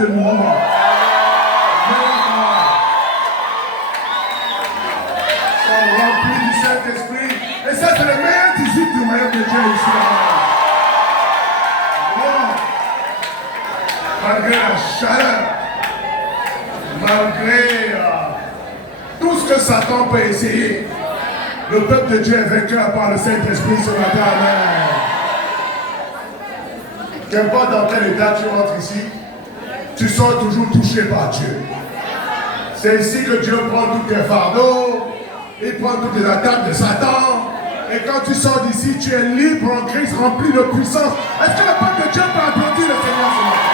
de mouvement. Sont remplis du Saint-Esprit. Et ça, c'est le meilleur disciple du royaume de Dieu ici. Malgré la chaleur, malgré tout ce que Satan peut essayer, le peuple de Dieu est vainqueur par le Saint-Esprit ce matin. Amen. Qu'importe dans quel état tu rentres ici, tu sors toujours touché par Dieu. C'est ici que Dieu prend tous tes fardeaux, il prend toutes les attaques de Satan. Et quand tu sors d'ici, tu es libre en Christ, rempli de puissance. Est-ce que le peuple de Dieu peut applaudir le Seigneur ce matin?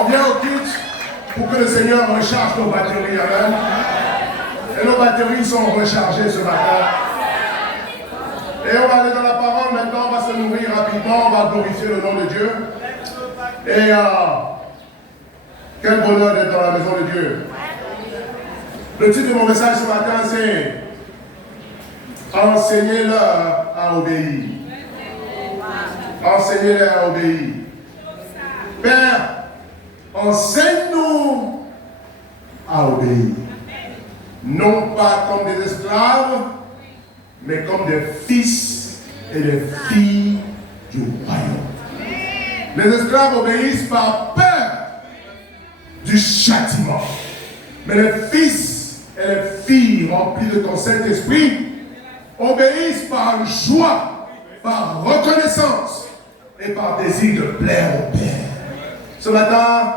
On vient au culte pour que le Seigneur recharge nos batteries. Amen. Et nos batteries sont rechargées ce matin. Et on va aller dans la parole maintenant, on va se nourrir rapidement, on va glorifier le nom de Dieu. Et quel bonheur d'être dans la maison de Dieu. Le titre de mon message ce matin, c'est Enseignez-leur à obéir. Enseignez-leur à obéir. Père, enseigne-nous à obéir. Non pas comme des esclaves, mais comme des fils et des filles du royaume. Les esclaves obéissent par peur du châtiment. Mais les fils et les filles remplis de ton Saint-Esprit obéissent par joie, par reconnaissance et par désir de plaire au Père. Ce matin,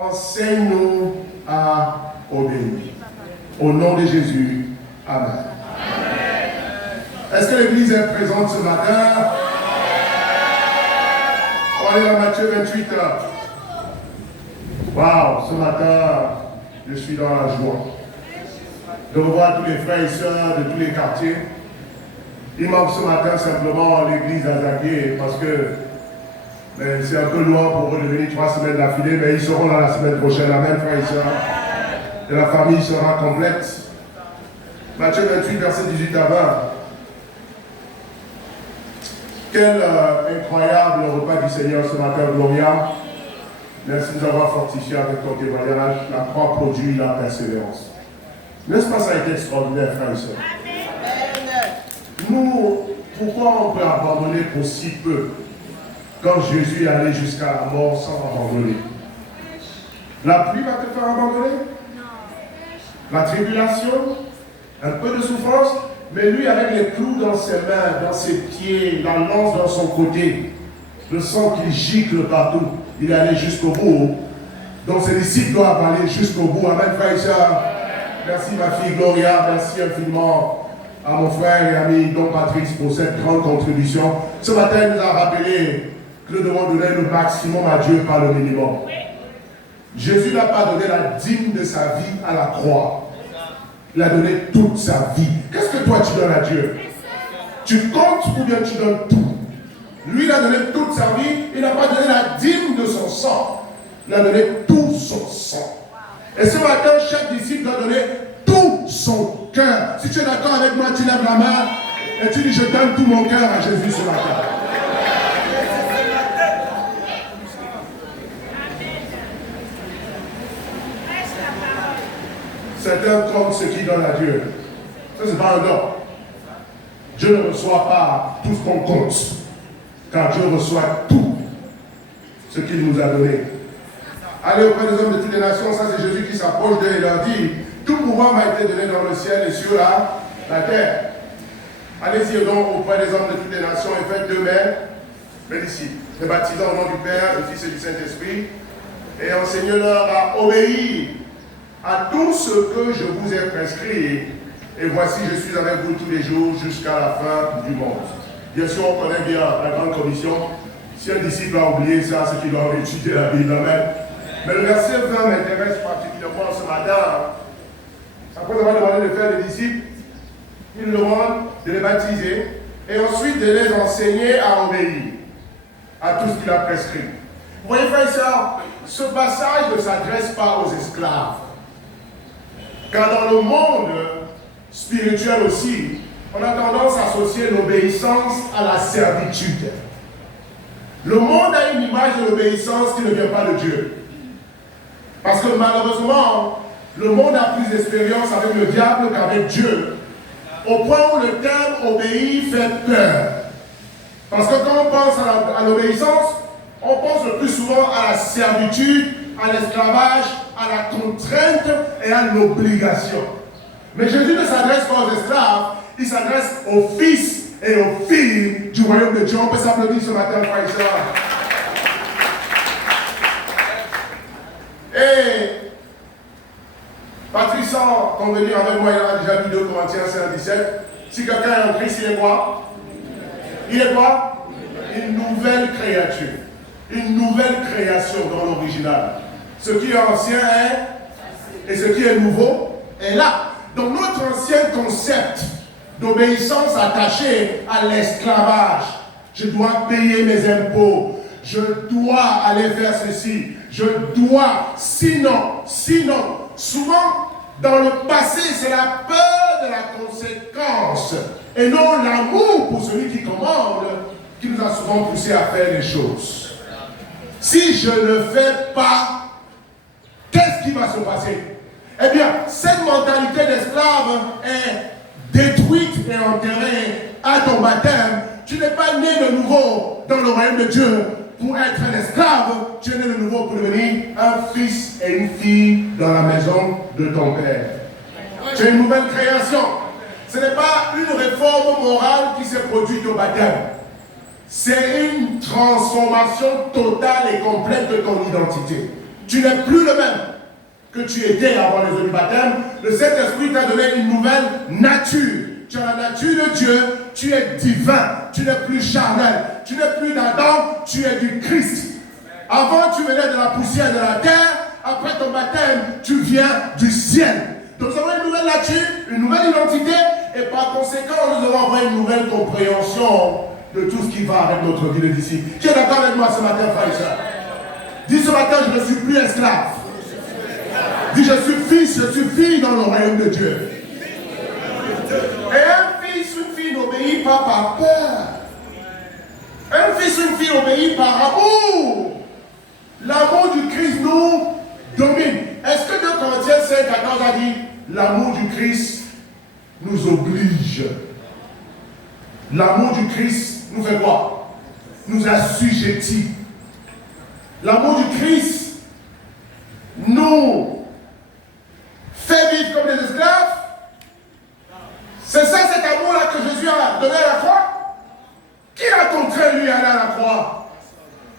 enseigne-nous à obéir. Au nom de Jésus. Amen. Est-ce que l'Église est présente ce matin? On va aller dans Matthieu 28. Waouh, ce matin, je suis dans la joie de revoir tous les frères et sœurs de tous les quartiers. Il manque ce matin simplement l'église à Zaguier parce que c'est un peu loin pour eux de venir 3 semaines d'affilée, mais ils seront là la semaine prochaine. Amen, frères et sœurs. Et la famille sera complète. Matthieu 28, verset 18 à 20. Quel incroyable repas du Seigneur ce matin, Gloria. Merci de nous avoir fortifiés avec ton témoignage. La croix produit la persévérance. N'est-ce pas, ça a été extraordinaire, frères et sœurs? Nous, pourquoi on peut abandonner pour si peu quand Jésus est allé jusqu'à la mort sans abandonner? La pluie va te faire abandonner? La tribulation? Un peu de souffrance? Mais lui, avec les clous dans ses mains, dans ses pieds, la lance dans son côté, le sang qui gicle partout, il est allé jusqu'au bout. Donc ses disciples doivent aller jusqu'au bout. Amen, frère et sœur. Merci ma fille Gloria, merci infiniment à mon frère et ami Don Patrice pour cette grande contribution. Ce matin, il nous a rappelé que nous devons donner le maximum à Dieu par le minimum. Jésus n'a pas donné la dîme de sa vie à la croix. Il a donné toute sa vie. Qu'est-ce que toi tu donnes à Dieu? Tu comptes ou bien tu donnes tout? Lui, il a donné toute sa vie. Il n'a pas donné la dîme de son sang. Il a donné tout son sang. Et ce matin, chaque disciple doit donner tout son cœur. Si tu es d'accord avec moi, tu lèves la main et tu dis, je donne tout mon cœur à Jésus ce matin. Certains comptent ce qu'ils donnent à Dieu. Ça, c'est pas un don. Dieu ne reçoit pas tout ce qu'on compte, car Dieu reçoit tout ce qu'il nous a donné. Allez auprès des hommes de toutes les nations, ça c'est Jésus qui s'approche d'eux et leur dit, tout pouvoir m'a été donné dans le ciel et sur la terre. Allez-y donc auprès des hommes de toutes les nations et faites d'eux-mêmes mes disciples, les baptisant au nom du Père, du Fils et du Saint-Esprit, et enseignez-leur à obéir à tout ce que je vous ai prescrit. Et voici, je suis avec vous tous les jours jusqu'à la fin du monde. Bien sûr, on connaît bien la grande commission. Si un disciple a oublié ça, c'est qu'il doit étudier la Bible. Amen. Mais le verset 20 m'intéresse particulièrement ce matin. Après avoir demandé de faire des disciples, il nous demande de les baptiser et ensuite de les enseigner à obéir à tout ce qu'il a prescrit. Vous voyez, frères et sœurs, ce passage ne s'adresse pas aux esclaves. Car dans le monde spirituel aussi, on a tendance à associer l'obéissance à la servitude. Le monde a une image de l'obéissance qui ne vient pas de Dieu. Parce que malheureusement, le monde a plus d'expérience avec le diable qu'avec Dieu. Au point où le terme obéir fait peur. Parce que quand on pense à l'obéissance, on pense le plus souvent à la servitude, à l'esclavage, à la contrainte et à l'obligation. Mais Jésus ne s'adresse pas aux esclaves, il s'adresse aux fils et aux filles du royaume de Dieu. On peut s'applaudir ce matin, frère et sœurs. Et Patrice, convenu avec moi, il a déjà lu 2 Corinthiens 5:17. Si quelqu'un est en Christ, il est quoi? Il est quoi? Une nouvelle créature. Une nouvelle création dans l'original. Ce qui est ancien est, et ce qui est nouveau est là. Donc notre ancien concept d'obéissance attaché à l'esclavage. Je dois payer mes impôts. Je dois aller faire ceci. Je dois. Sinon. Souvent, dans le passé, c'est la peur de la conséquence et non l'amour pour celui qui commande qui nous a souvent poussé à faire les choses. Si je ne fais pas, qu'est-ce qui va se passer? Eh bien, cette mentalité d'esclave est détruite et enterrée à ton baptême. Tu n'es pas né de nouveau dans le royaume de Dieu pour être un esclave. Tu es né de nouveau pour devenir un fils et une fille dans la maison de ton père. Tu es une nouvelle création. Ce n'est pas une réforme morale qui s'est produite au baptême. C'est une transformation totale et complète de ton identité. Tu n'es plus le même que tu étais avant les eaux du baptême. Le Saint-Esprit t'a donné une nouvelle nature. Tu as la nature de Dieu, tu es divin, tu n'es plus charnel, tu n'es plus d'Adam, tu es du Christ. Avant, tu venais de la poussière de la terre, après ton baptême, tu viens du ciel. Donc nous avons une nouvelle nature, une nouvelle identité, et par conséquent, nous allons avoir une nouvelle compréhension de tout ce qui va avec notre vie de disciple. Qui est d'accord avec moi ce matin, frère et sœur? Dis ce matin, je ne suis plus esclave. Dis, je suis fils, je suis fille dans le royaume de Dieu. Et un fils, une fille n'obéit pas par peur. Un fils, une fille obéit par amour. L'amour du Christ nous domine. Est-ce que 2 Corinthiens 5:14 a dit l'amour du Christ nous oblige? L'amour du Christ nous fait quoi? Nous assujettit. L'amour du Christ nous fait vivre comme des esclaves. C'est ça cet amour-là que Jésus a donné à la croix. Qui l'a contraint lui à aller à la croix?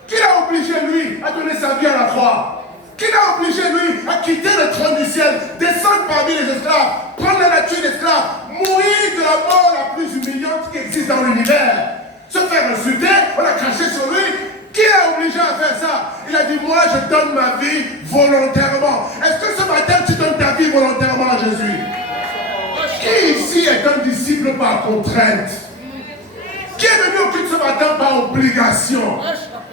Qui l'a obligé lui à donner sa vie à la croix? Qui l'a obligé lui à quitter le trône du ciel, descendre parmi les esclaves, prendre la nature d'esclave, mourir de la mort la plus humiliante qui existe dans l'univers, se faire insulter, on a craché sur lui? Qui l'a obligé à faire ça? Il a dit, moi je donne ma vie volontairement. Est-ce que ce matin tu donnes ta vie volontairement à Jésus? Qui ici est un disciple par contrainte? Qui est venu au culte ce matin par obligation?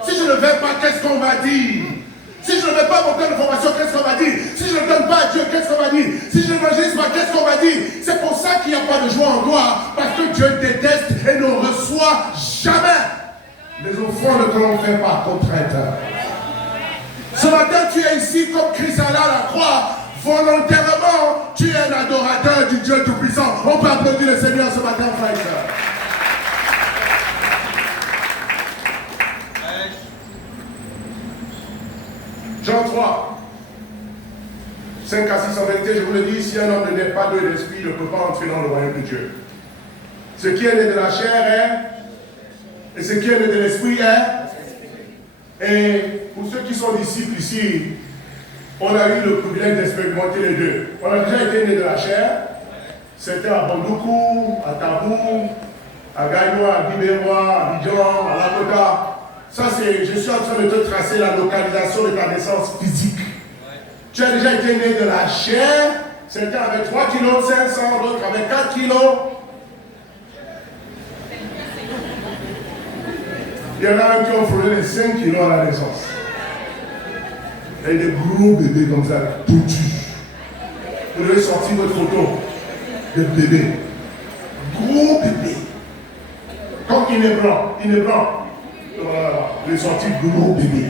Si je ne vais pas, qu'est-ce qu'on va dire? Si je ne vais pas monter de formation, qu'est-ce qu'on va dire? Si je ne donne pas à Dieu, qu'est-ce qu'on va dire? Si je n'évangélise pas, qu'est-ce qu'on va dire? C'est pour ça qu'il n'y a pas de joie en toi, parce que Dieu déteste et ne reçoit jamais les offrandes que l'on fait par contrainte. Ce matin, tu es ici comme Christ allait à la croix. Volontairement, tu es un adorateur du Dieu Tout-Puissant. On peut applaudir le Seigneur ce matin, frère et sœur. Jean 3, 5 à 6 en vérité, je vous le dis, si un homme ne naît pas de l'esprit, il ne peut pas entrer dans le royaume de Dieu. Ce qui est né de la chair est, et ce qui est né de l'esprit est. Et pour ceux qui sont disciples ici, on a eu le privilège d'expérimenter les deux. On a déjà été né de la chair. C'était à Bandoukou, à Tabou, à Gaïnois, à Bibérois, à Abidjan, à Lakota. Ça, c'est, je suis en train de te tracer la localisation de ta naissance physique. Tu as déjà été né de la chair. C'était avec 3 kg 500, d'autres avec 4 kg. Il y en a un qui ont frôlé les 5 kg à la naissance. Et des gros bébés comme ça, pointus. Vous devez sortir votre photo de bébé. Gros il est blanc. Il est blanc. Voilà, il est sorti gros bébé.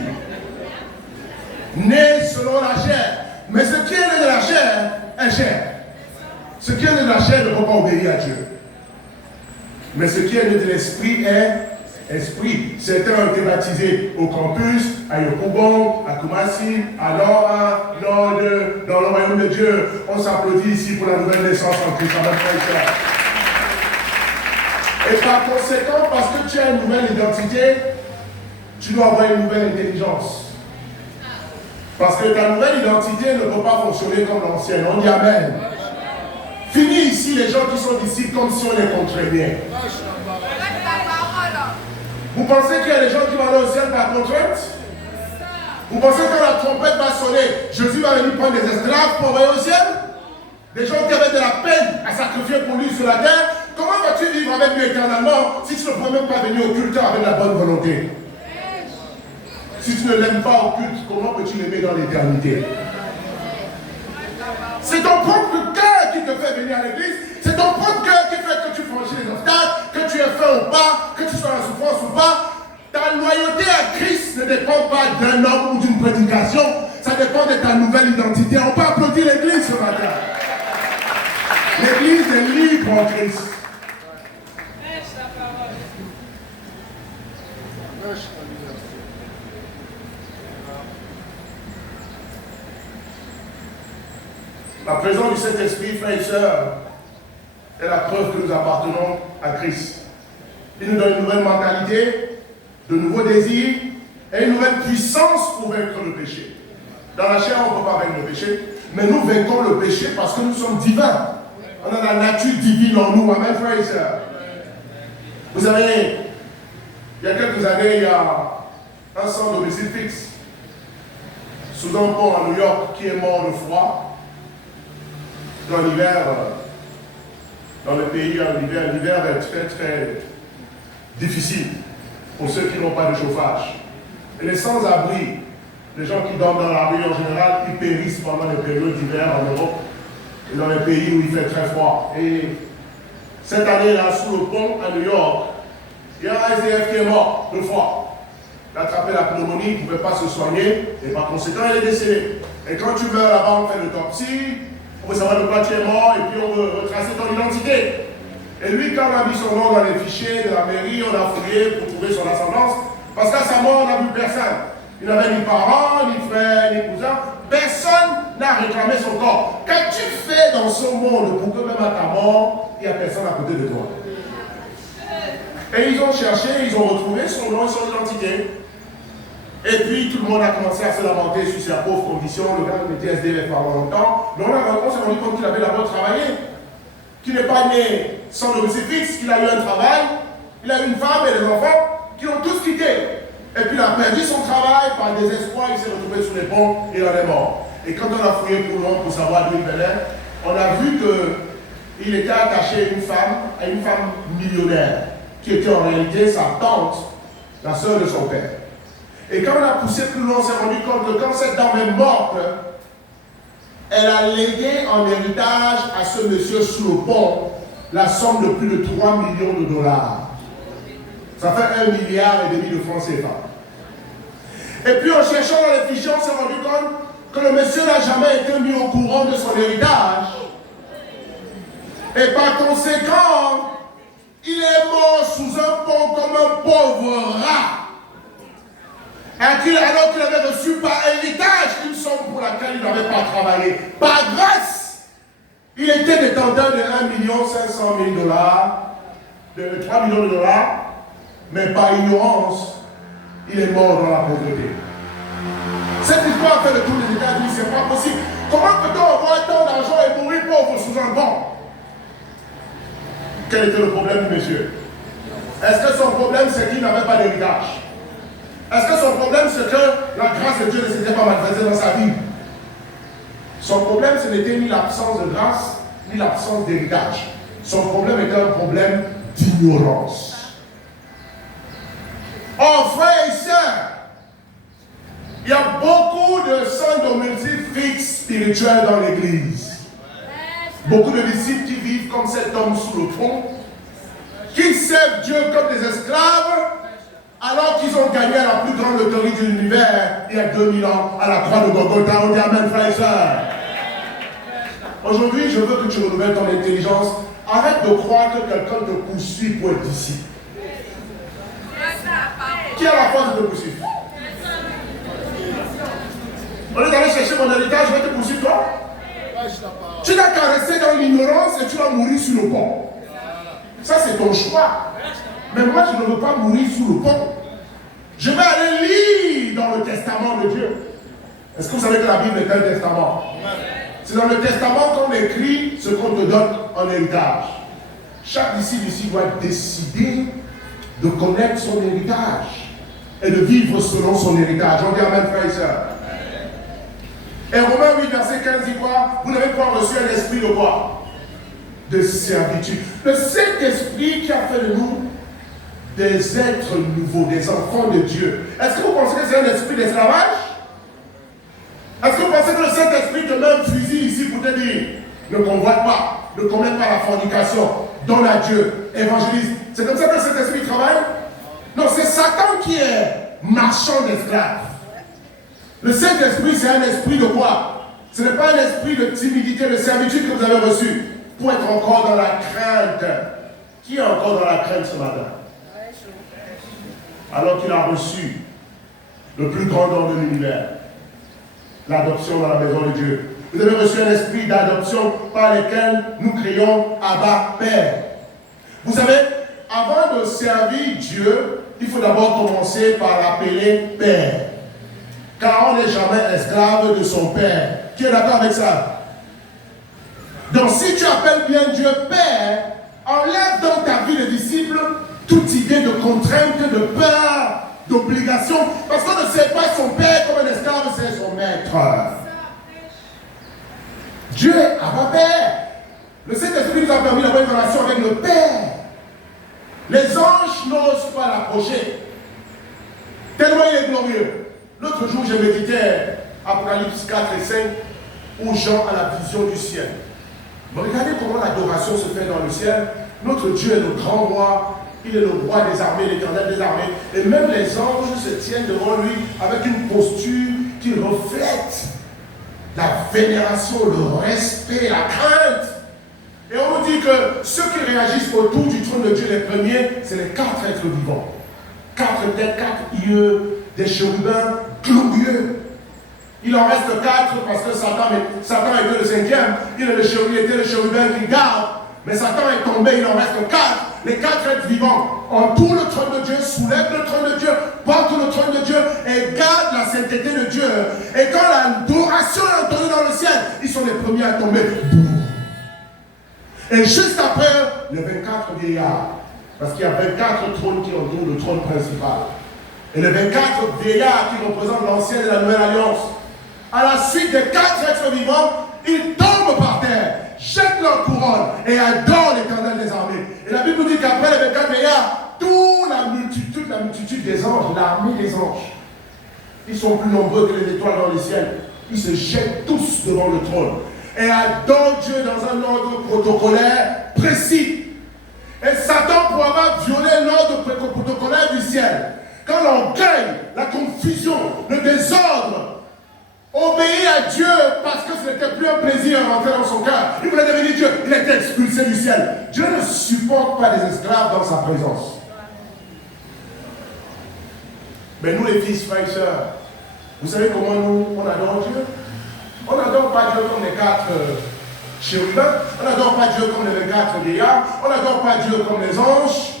Né selon la chair. Mais ce qui est né de la chair est chair. Ce qui est né de la chair ne peut pas obéir à Dieu. Mais ce qui est né de l'esprit est esprit. Certains ont été baptisés au campus, à Yokubon, à Kumasi, à Nora, dans le royaume de Dieu. On s'applaudit ici pour la nouvelle naissance en Christ. Et par conséquent, parce que tu as une nouvelle identité, tu dois avoir une nouvelle intelligence. Parce que ta nouvelle identité ne peut pas fonctionner comme l'ancienne. On dit Amen. Fini ici les gens qui sont disciples comme si on les contraignait. Vous pensez qu'il y a des gens qui vont aller au ciel par contrainte? Vous pensez que quand la trompette va sonner, Jésus va venir prendre des esclaves pour aller au ciel? Des gens qui avaient de la peine à sacrifier pour lui sur la terre? Comment vas-tu vivre avec lui éternellement si tu ne peux même pas venir au culte avec la bonne volonté? Si tu ne l'aimes pas au culte, comment peux-tu l'aimer dans l'éternité? C'est ton propre cœur qui te fait venir à l'église. C'est ton propre cœur qui fait que tu franchis les obstacles, que tu aies faim ou pas, que tu sois en souffrance ou pas. Ta loyauté à Christ ne dépend pas d'un homme ou d'une prédication. Ça dépend de ta nouvelle identité. On peut applaudir l'église ce matin. L'église est libre en Christ. La présence du Saint-Esprit, frères et sœurs, est la preuve que nous appartenons à Christ. Il nous donne une nouvelle mentalité, de nouveaux désirs et une nouvelle puissance pour vaincre le péché. Dans la chair, on ne peut pas vaincre le péché, mais nous vaincons le péché parce que nous sommes divins. On a la nature divine en nous. Amen, frères et sœurs. Vous savez, il y a quelques années, il y a un centre d'homicide fixe sous un pont à New York qui est mort de froid. Dans l'hiver, dans le pays, l'hiver est très très difficile pour ceux qui n'ont pas de chauffage. Et les sans-abri, les gens qui dorment dans la rue en général, ils périssent pendant les périodes d'hiver en Europe et dans les pays où il fait très froid. Et cette année-là, sous le pont à New York, il y a un SDF qui est mort de froid. Il a attrapé la pneumonie, il ne pouvait pas se soigner et par conséquent, il est décédé. Et quand tu meurs là-bas, on fait l'autopsie. On veut savoir de quoi tu es mort et puis on veut retracer ton identité. Et lui, quand on a mis son nom dans les fichiers de la mairie, on a fouillé pour trouver son ascendance. Parce qu'à sa mort, on n'a vu personne. Il n'avait ni parents, ni frères, ni cousins. Personne n'a réclamé son corps. Qu'as-tu fait dans ce monde pour que même à ta mort, il n'y a personne à côté de toi? Et ils ont cherché, ils ont retrouvé son nom et son identité. Et puis tout le monde a commencé à se lamenter sur sa pauvre condition. Le gars était SDF pendant longtemps. Mais on s'est rendu compte qu'il avait d'abord travaillé. Qu'il n'est pas né sans domicile fixe, qu'il a eu un travail. Il a eu une femme et des enfants qui ont tous quitté. Et puis il a perdu son travail par désespoir. Il s'est retrouvé sur les ponts et il en est mort. Et quand on a fouillé pour loin pour savoir d'où il venait, on a vu qu'il était attaché à une femme millionnaire qui était en réalité sa tante, la sœur de son père. Et quand on a poussé plus loin, on s'est rendu compte que quand cette dame est morte, elle a légué en héritage à ce monsieur sous le pont la somme de plus de 3 millions de dollars. Ça fait 1,5 milliard de francs CFA. Et puis en cherchant dans les fichiers, on s'est rendu compte que le monsieur n'a jamais été mis au courant de son héritage. Et par conséquent, il est mort sous un pont comme un pauvre rat. Alors qu'il avait reçu par héritage une somme pour laquelle il n'avait pas travaillé. Par grâce, il était détenteur de 1,5 million de dollars, de 3 millions de dollars, mais par ignorance, il est mort dans la pauvreté. Cette histoire fait le tour des États-Unis, c'est pas possible. Comment peut-on avoir tant d'argent et mourir pauvre sous un pont? Quel était le problème du monsieur? Est-ce que son problème, c'est qu'il n'avait pas d'héritage? Est-ce que son problème, c'est que la grâce de Dieu ne s'était pas manifestée dans sa vie? Son problème, ce n'était ni l'absence de grâce, ni l'absence d'héritage. Son problème était un problème d'ignorance. Oh, frères et sœurs, il y a beaucoup de centres d'homicide fixe spirituels dans l'église. Beaucoup de disciples qui vivent comme cet homme sous le pont, qui sait servent Dieu comme des esclaves, alors qu'ils ont gagné la plus grande autorité de l'univers il y a 2000 ans à la croix de Golgotha. On dit amen, frères et sœurs. Aujourd'hui, je veux que tu renouvelles ton intelligence. Arrête de croire que quelqu'un te poursuit pour être disciple. Qui a la force de te poursuivre? On est allé chercher mon héritage, je vais te poursuivre toi. Tu l'as caressé dans l'ignorance et tu vas mourir sur le pont. Ça, c'est ton choix. Mais moi, je ne veux pas mourir sous le pont. Je vais aller lire dans le testament de Dieu. Est-ce que vous savez que la Bible est un testament? C'est dans le testament qu'on écrit ce qu'on te donne en héritage. Chaque disciple ici doit décider de connaître son héritage et de vivre selon son héritage. On dit amen, frères et sœurs. Et Romains 8, verset 15 dit quoi? Vous n'avez pas reçu un esprit de quoi? De servitude. Le Saint-Esprit qui a fait de nous des êtres nouveaux, des enfants de Dieu. Est-ce que vous pensez que c'est un esprit d'esclavage? Est-ce que vous pensez que le Saint-Esprit te met un fusil ici pour te dire ne convoite pas, ne commette pas la fornication, donne à Dieu, évangélise? C'est comme ça que le Saint-Esprit travaille? Non, c'est Satan qui est marchand d'esclaves. Le Saint-Esprit, c'est un esprit de quoi? Ce n'est pas un esprit de timidité, de servitude que vous avez reçu pour être encore dans la crainte. Qui est encore dans la crainte ce matin? Alors qu'il a reçu le plus grand don de l'univers, l'adoption dans la maison de Dieu. Vous avez reçu un esprit d'adoption par lequel nous crions Abba, Père. Vous savez, avant de servir Dieu, il faut d'abord commencer par l'appeler Père. Car on n'est jamais esclave de son Père. Qui est d'accord avec ça? Donc si tu appelles bien Dieu Père, enlève dans ta vie de disciple toute idée de contrainte, de peur, d'obligation, parce qu'on ne sait pas son père comme un esclave, c'est son maître. Dieu est Abba Père. Le Saint-Esprit nous a permis d'avoir une relation avec le Père. Les anges n'osent pas l'approcher, tellement il est glorieux. L'autre jour, je méditais Apocalypse 4 et 5, où Jean a la vision du ciel. Mais regardez comment l'adoration se fait dans le ciel. Notre Dieu est le grand roi. Il est le roi des armées, l'Éternel des armées. Et même les anges se tiennent devant lui avec une posture qui reflète la vénération, le respect, la crainte. Et on nous dit que ceux qui réagissent autour du trône de Dieu, les premiers, c'est les 4 êtres vivants. 4 têtes, 4 yeux, des chérubins glorieux. Il en reste 4 parce que Satan était le 5e. Il était le chérubin qui garde. Mais Satan est tombé, il en reste 4. Les 4 êtres vivants entourent le trône de Dieu, soulèvent le trône de Dieu, portent le trône de Dieu et gardent la sainteté de Dieu. Et quand l'adoration est entendue dans le ciel, ils sont les premiers à tomber. Et juste après, les 24 vieillards, parce qu'il y a 24 trônes qui entourent le trône principal. Et les 24 vieillards qui représentent l'ancienne et la nouvelle alliance, à la suite des 4 êtres vivants, ils tombent par terre, jettent leur couronne et adorent l'Éternel des armées. Et la Bible nous dit qu'après les 24 vieillards, toute la multitude des anges, l'armée des anges, ils sont plus nombreux que les étoiles dans le ciel. Ils se jettent tous devant le trône et adorent Dieu dans un ordre protocolaire précis. Et Satan pour avoir violé l'ordre protocolaire du ciel, quand l'orgueil, la confusion, le désordre obéit à Dieu parce que ce n'était plus un plaisir à rentrer dans son cœur, il voulait devenir Dieu, il a été expulsé du ciel. Dieu ne supporte pas les esclaves dans sa présence. Mais nous les fils, frères et sœurs, vous savez comment nous on adore Dieu? On n'adore pas Dieu comme les 4 chérubins, on n'adore pas Dieu comme les 24 vieillards, on n'adore pas Dieu comme les anges.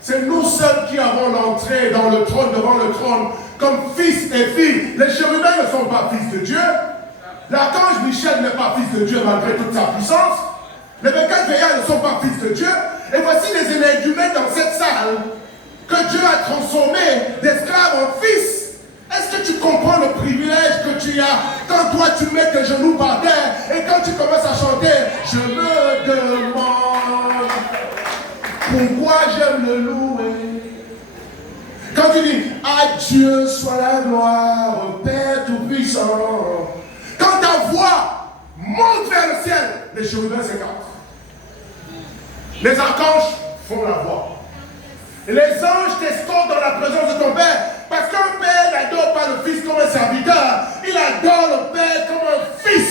C'est nous seuls qui avons l'entrée dans le trône, devant le trône, comme fils et filles. Les chérubins ne sont pas fils de Dieu. L'archange Michel n'est pas fils de Dieu malgré toute sa puissance. Les 24 vieillards ne sont pas fils de Dieu. Et voici les énergumènes dans cette salle que Dieu a transformés d'esclaves en fils. Est-ce que tu comprends le privilège que tu as quand toi tu mets tes genoux par terre et quand tu commences à chanter, je me demande pourquoi j'aime le louer. Quand tu dis à Dieu soit la gloire, Père Tout-Puissant, quand ta voix monte vers le ciel, les chérubins s'écartent. Les archanges font la voix. Les anges t'escortent dans la présence de ton Père. Parce qu'un père n'adore pas le fils comme un serviteur. Il adore le Père comme un fils.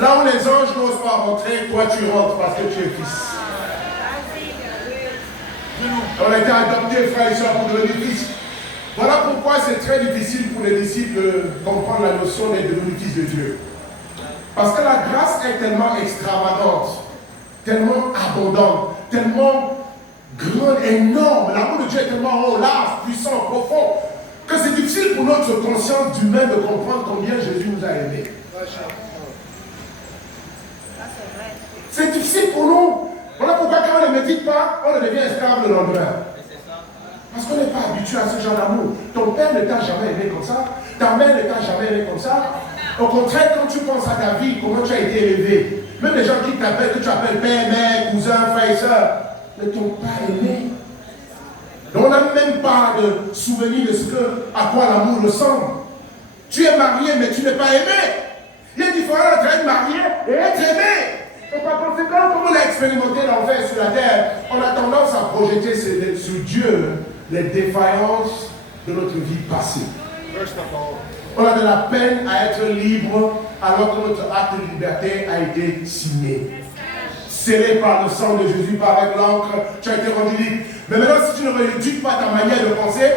Là où les anges n'osent pas rentrer, toi tu rentres parce que tu es fils. On a été adoptés, frères et sœurs, pour devenir fils. Voilà pourquoi c'est très difficile pour les disciples de comprendre la notion d'être devenu fils de Dieu. Parce que la grâce est tellement extravagante, tellement abondante, tellement grande, énorme. L'amour de Dieu est tellement haut, large, puissant, profond, que c'est difficile pour notre conscience d'humain de comprendre combien Jésus nous a aimés. C'est difficile pour nous. Voilà pourquoi quand on ne médite pas, on devient esclave le lendemain. Parce qu'on n'est pas habitué à ce genre d'amour. Ton père ne t'a jamais aimé comme ça. Ta mère ne t'a jamais aimé comme ça. Au contraire, quand tu penses à ta vie, comment tu as été élevé, même les gens qui t'appellent, que tu appelles père, mère, cousin, frère et soeur, ne t'ont pas aimé. Donc on n'a même pas de souvenir de ce que, à quoi l'amour ressemble. Tu es marié, mais tu n'es pas aimé. Il y a une différence entre être marié et être aimé. Et par conséquent, comme on a expérimenté l'enfer sur la terre, on a tendance à projeter sur Dieu les défaillances de notre vie passée. On a de la peine à être libre alors que notre acte de liberté a été signé. Scellé par le sang de Jésus, par avec l'encre, tu as été rendu libre. Mais maintenant, si tu ne rééduques pas ta manière de penser,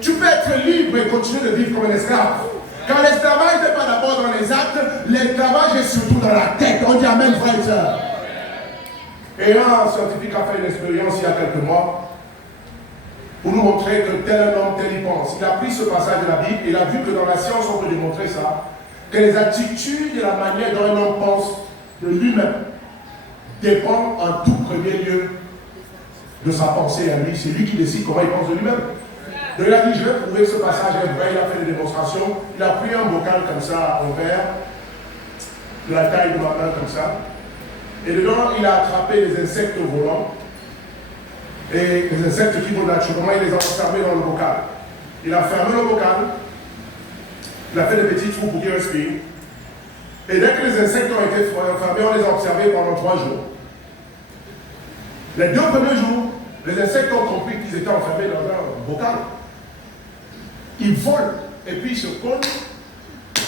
tu peux être libre et continuer de vivre comme un esclave. Car l'esclavage n'est pas d'abord dans les actes, l'esclavage est surtout dans la tête. On dit amen, frère et sœur. Et un scientifique a fait une expérience il y a quelques mois pour nous montrer que tel un homme, tel y pense. Il a pris ce passage de la Bible et il a vu que dans la science, on peut démontrer ça, que les attitudes et la manière dont un homme pense de lui-même dépendent en tout premier lieu de sa pensée à lui. C'est lui qui décide comment il pense de lui-même. Donc il a dit, je vais prouver ce passage est vrai, il a fait des démonstrations. Il a pris un bocal comme ça en verre, de la taille de ma main comme ça. Et dedans, il a attrapé des insectes volants. Et les insectes qui volent naturellement, il les a enfermés dans le bocal. Il a fermé le bocal. Il a fait des petits trous pour qu'ils respirent. Et dès que les insectes ont été enfermés, on les a observés pendant 3 jours. Les 2 premiers jours, les insectes ont compris qu'ils étaient enfermés dans un bocal. Ils volent et puis ils se collent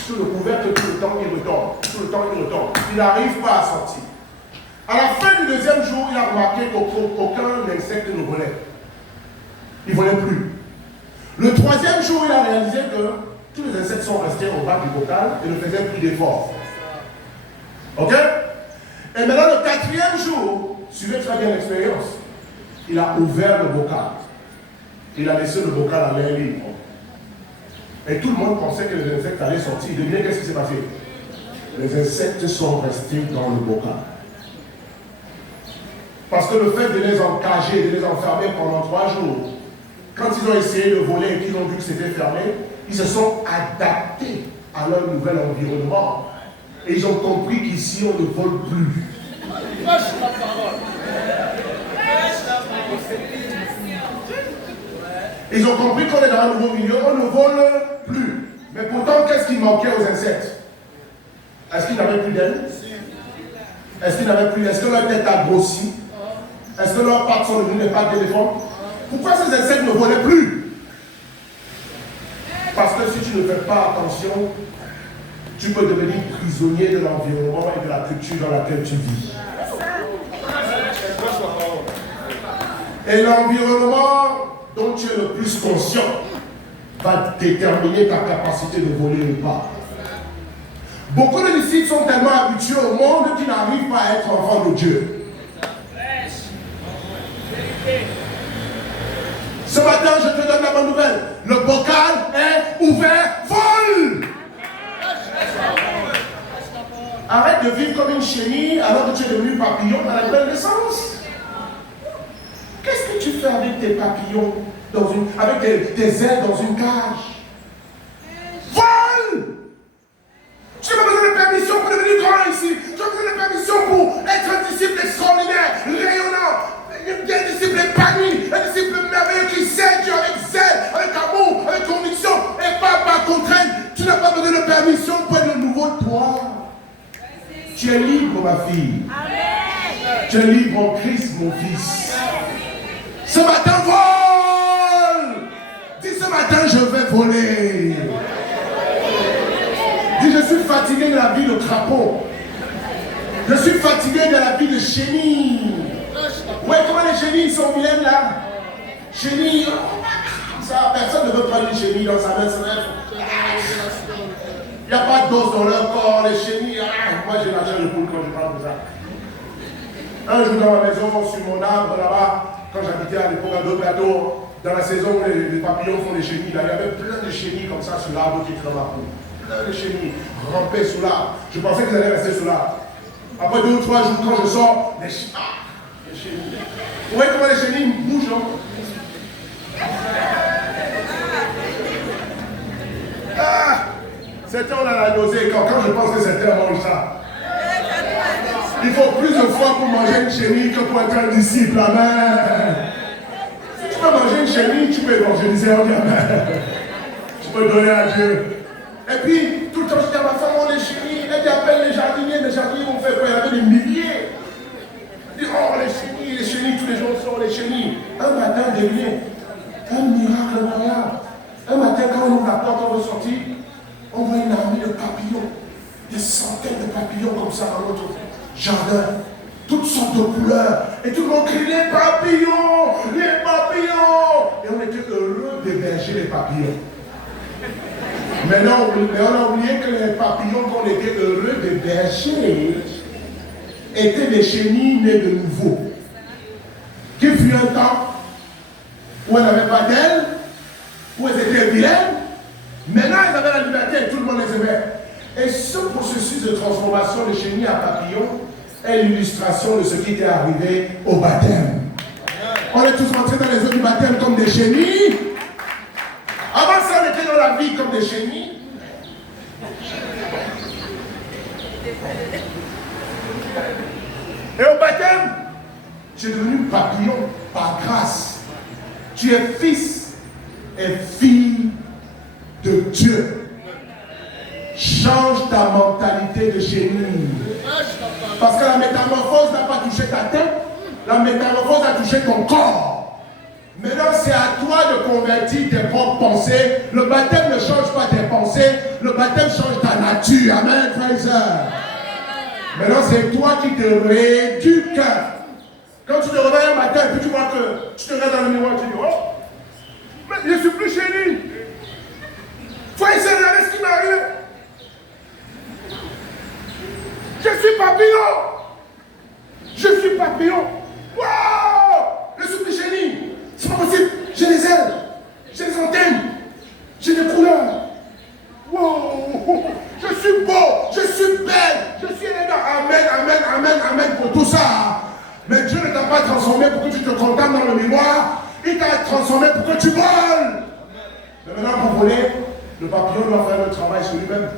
sur le couvercle tout le temps, ils retombent. Tout le temps, ils retombent. Il n'arrive pas à sortir. À la fin du 2e jour, il a remarqué qu'aucun insecte ne volait. Il ne volait plus. Le 3e jour, il a réalisé que tous les insectes sont restés au bas du bocal et ne faisaient plus d'efforts. Ok? Et maintenant, le 4e jour, suivez très bien l'expérience. Il a ouvert le bocal. Il a laissé le bocal à l'air libre. Et tout le monde pensait que les insectes allaient sortir. Devinez qu'est-ce qui s'est passé? Les insectes sont restés dans le bocal. Parce que le fait de les encager, de les enfermer pendant 3 jours, quand ils ont essayé de voler et qu'ils ont vu que c'était fermé, ils se sont adaptés à leur nouvel environnement. Et ils ont compris qu'ici, on ne vole plus. Ils ont compris qu'on est dans un nouveau milieu, on ne vole plus. Mais pourtant, qu'est-ce qui manquait aux insectes? Est-ce qu'ils n'avaient plus d'ailes? Est-ce qu'ils n'avaient plus? Est-ce que leur tête a grossi? Est-ce que leurs pattes sont devenues des pattes d'éléphant? Pourquoi ces insectes ne volaient plus? Parce que si tu ne fais pas attention, tu peux devenir prisonnier de l'environnement et de la culture dans laquelle tu vis. Et l'environnement dont tu es le plus conscient va déterminer ta capacité de voler ou pas. Beaucoup de disciples sont tellement habitués au monde qu'ils n'arrivent pas à être enfants de Dieu. Ce matin, je te donne la bonne nouvelle. Le bocal est ouvert, vole! Arrête de vivre comme une chenille alors que tu es devenu papillon à la nouvelle naissance. Qu'est-ce que tu fais avec tes papillons, avec tes ailes dans une cage? Vole! Tu n'as pas besoin de permission pour devenir grand ici. Tu as besoin de permission pour être un disciple extraordinaire, rayonnant, un disciple épanoui, un disciple merveilleux qui sert Dieu avec zèle, avec amour, avec conviction et pas par contrainte. Tu n'as pas besoin de permission pour être le nouveau toi. Tu es libre, ma fille. Amen. Tu es libre en Christ, mon fils. matin, je vais voler. Dis, je suis fatigué de la vie de crapaud. Je suis fatigué de la vie de chenille. Ouais, comment les chenilles sont bien là? Chenilles, ça, personne ne veut prendre une chenille dans sa main. Il n'y a pas d'os dans leur corps, les chenilles. Moi, j'ai la chair de poule quand je parle de ça. Un jour dans ma maison, sur mon arbre là-bas, quand j'habitais à l'époque à Dogato, dans la saison où les papillons font des chenilles, là, il y avait plein de chenilles comme ça sur l'arbre qui traînaient ma poule. Plein de chenilles rampaient sous l'arbre. Je pensais qu'ils allaient rester sous l'arbre. Après 2 ou 3 jours, quand je sors, les chenilles. Vous voyez comment les chenilles bougent, non? Certains ont la nausée. Quand je pense que certains mangent ça. Il faut plus de fois pour manger une chenille que pour être un disciple. Amen. Si tu peux manger une chenille, tu peux évangéliser. Amen. Tu peux donner à Dieu. Et puis, tout le temps, je dis à ma femme, on les chenilles. Elle appelle les jardiniers. Les jardiniers vont faire quoi? Il y avait des milliers. Elle dit, oh, les chenilles, tous les jours sont les chenilles. Un matin, devient un miracle incroyable. Un matin, quand on ouvre la porte, on veut sortir, on voit une armée de papillons. Des centaines de papillons comme ça dans notre jardin. Toutes sortes de couleurs. Et tout le monde crie, les papillons, les papillons. Et on était heureux d'héberger les papillons. Maintenant, on a oublié que les papillons qu'on était heureux d'héberger étaient des chenilles nées de nouveau. Qui fut un temps où elles n'avaient pas d'ailes, où elles étaient vilaines. Maintenant, elles avaient la liberté et tout le monde les aimait. Et ce processus de transformation de chenilles à papillons est l'illustration de ce qui était arrivé au baptême. On est tous rentrés dans les eaux du baptême comme des chenilles. Avant ça, on était dans la vie comme des chenilles. Et au baptême, tu es devenu papillon par grâce. Tu es fils et fille de Dieu. Change ta mentalité de chenille. Parce que la métamorphose n'a pas touché ta tête, la métamorphose a touché ton corps. Maintenant, c'est à toi de convertir tes propres pensées. Le baptême ne change pas tes pensées, le baptême change ta nature. Amen, frères et sœurs. Maintenant, c'est toi qui te rééduques. Quand tu te réveilles un matin et puis tu vois que tu te regardes dans le miroir et tu dis, oh, mais je ne suis plus chenille. Frères et sœurs, regardez ce qui m'arrive. Je suis papillon. Je suis papillon. Waouh! Je suis plus chenille. C'est pas possible. J'ai des ailes. J'ai des antennes. J'ai des couleurs. Wow! Je suis beau. Je suis belle. Je suis élégant. Amen, amen, amen, amen pour tout ça. Mais Dieu ne t'a pas transformé pour que tu te condamnes dans le miroir. Il t'a transformé pour que tu voles. Mais maintenant, pour voler, le papillon doit faire le travail sur lui-même.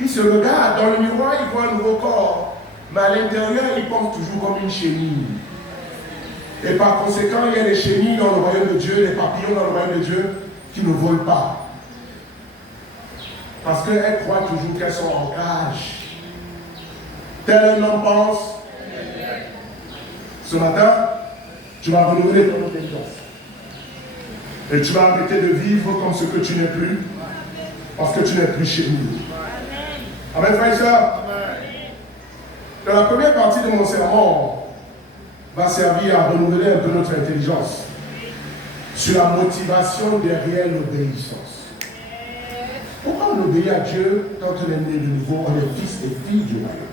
Il se regarde dans le miroir, il voit un nouveau corps. Mais à l'intérieur, il pense toujours comme une chenille. Et par conséquent, il y a des chenilles dans le royaume de Dieu, des papillons dans le royaume de Dieu qui ne volent pas. Parce qu'elles croient toujours qu'elles sont en cage. Tel un homme pense. Ce matin, tu vas renouveler ton obéissance. Et tu vas arrêter de vivre comme ce que tu n'es plus. Parce que tu n'es plus chenille. Amen, frères et sœurs. Dans la première partie de mon sermon, va servir à renouveler un peu notre intelligence sur la motivation derrière l'obéissance. Pourquoi on obéit à Dieu quand on est né de nouveau, on est fils et fille du royaume?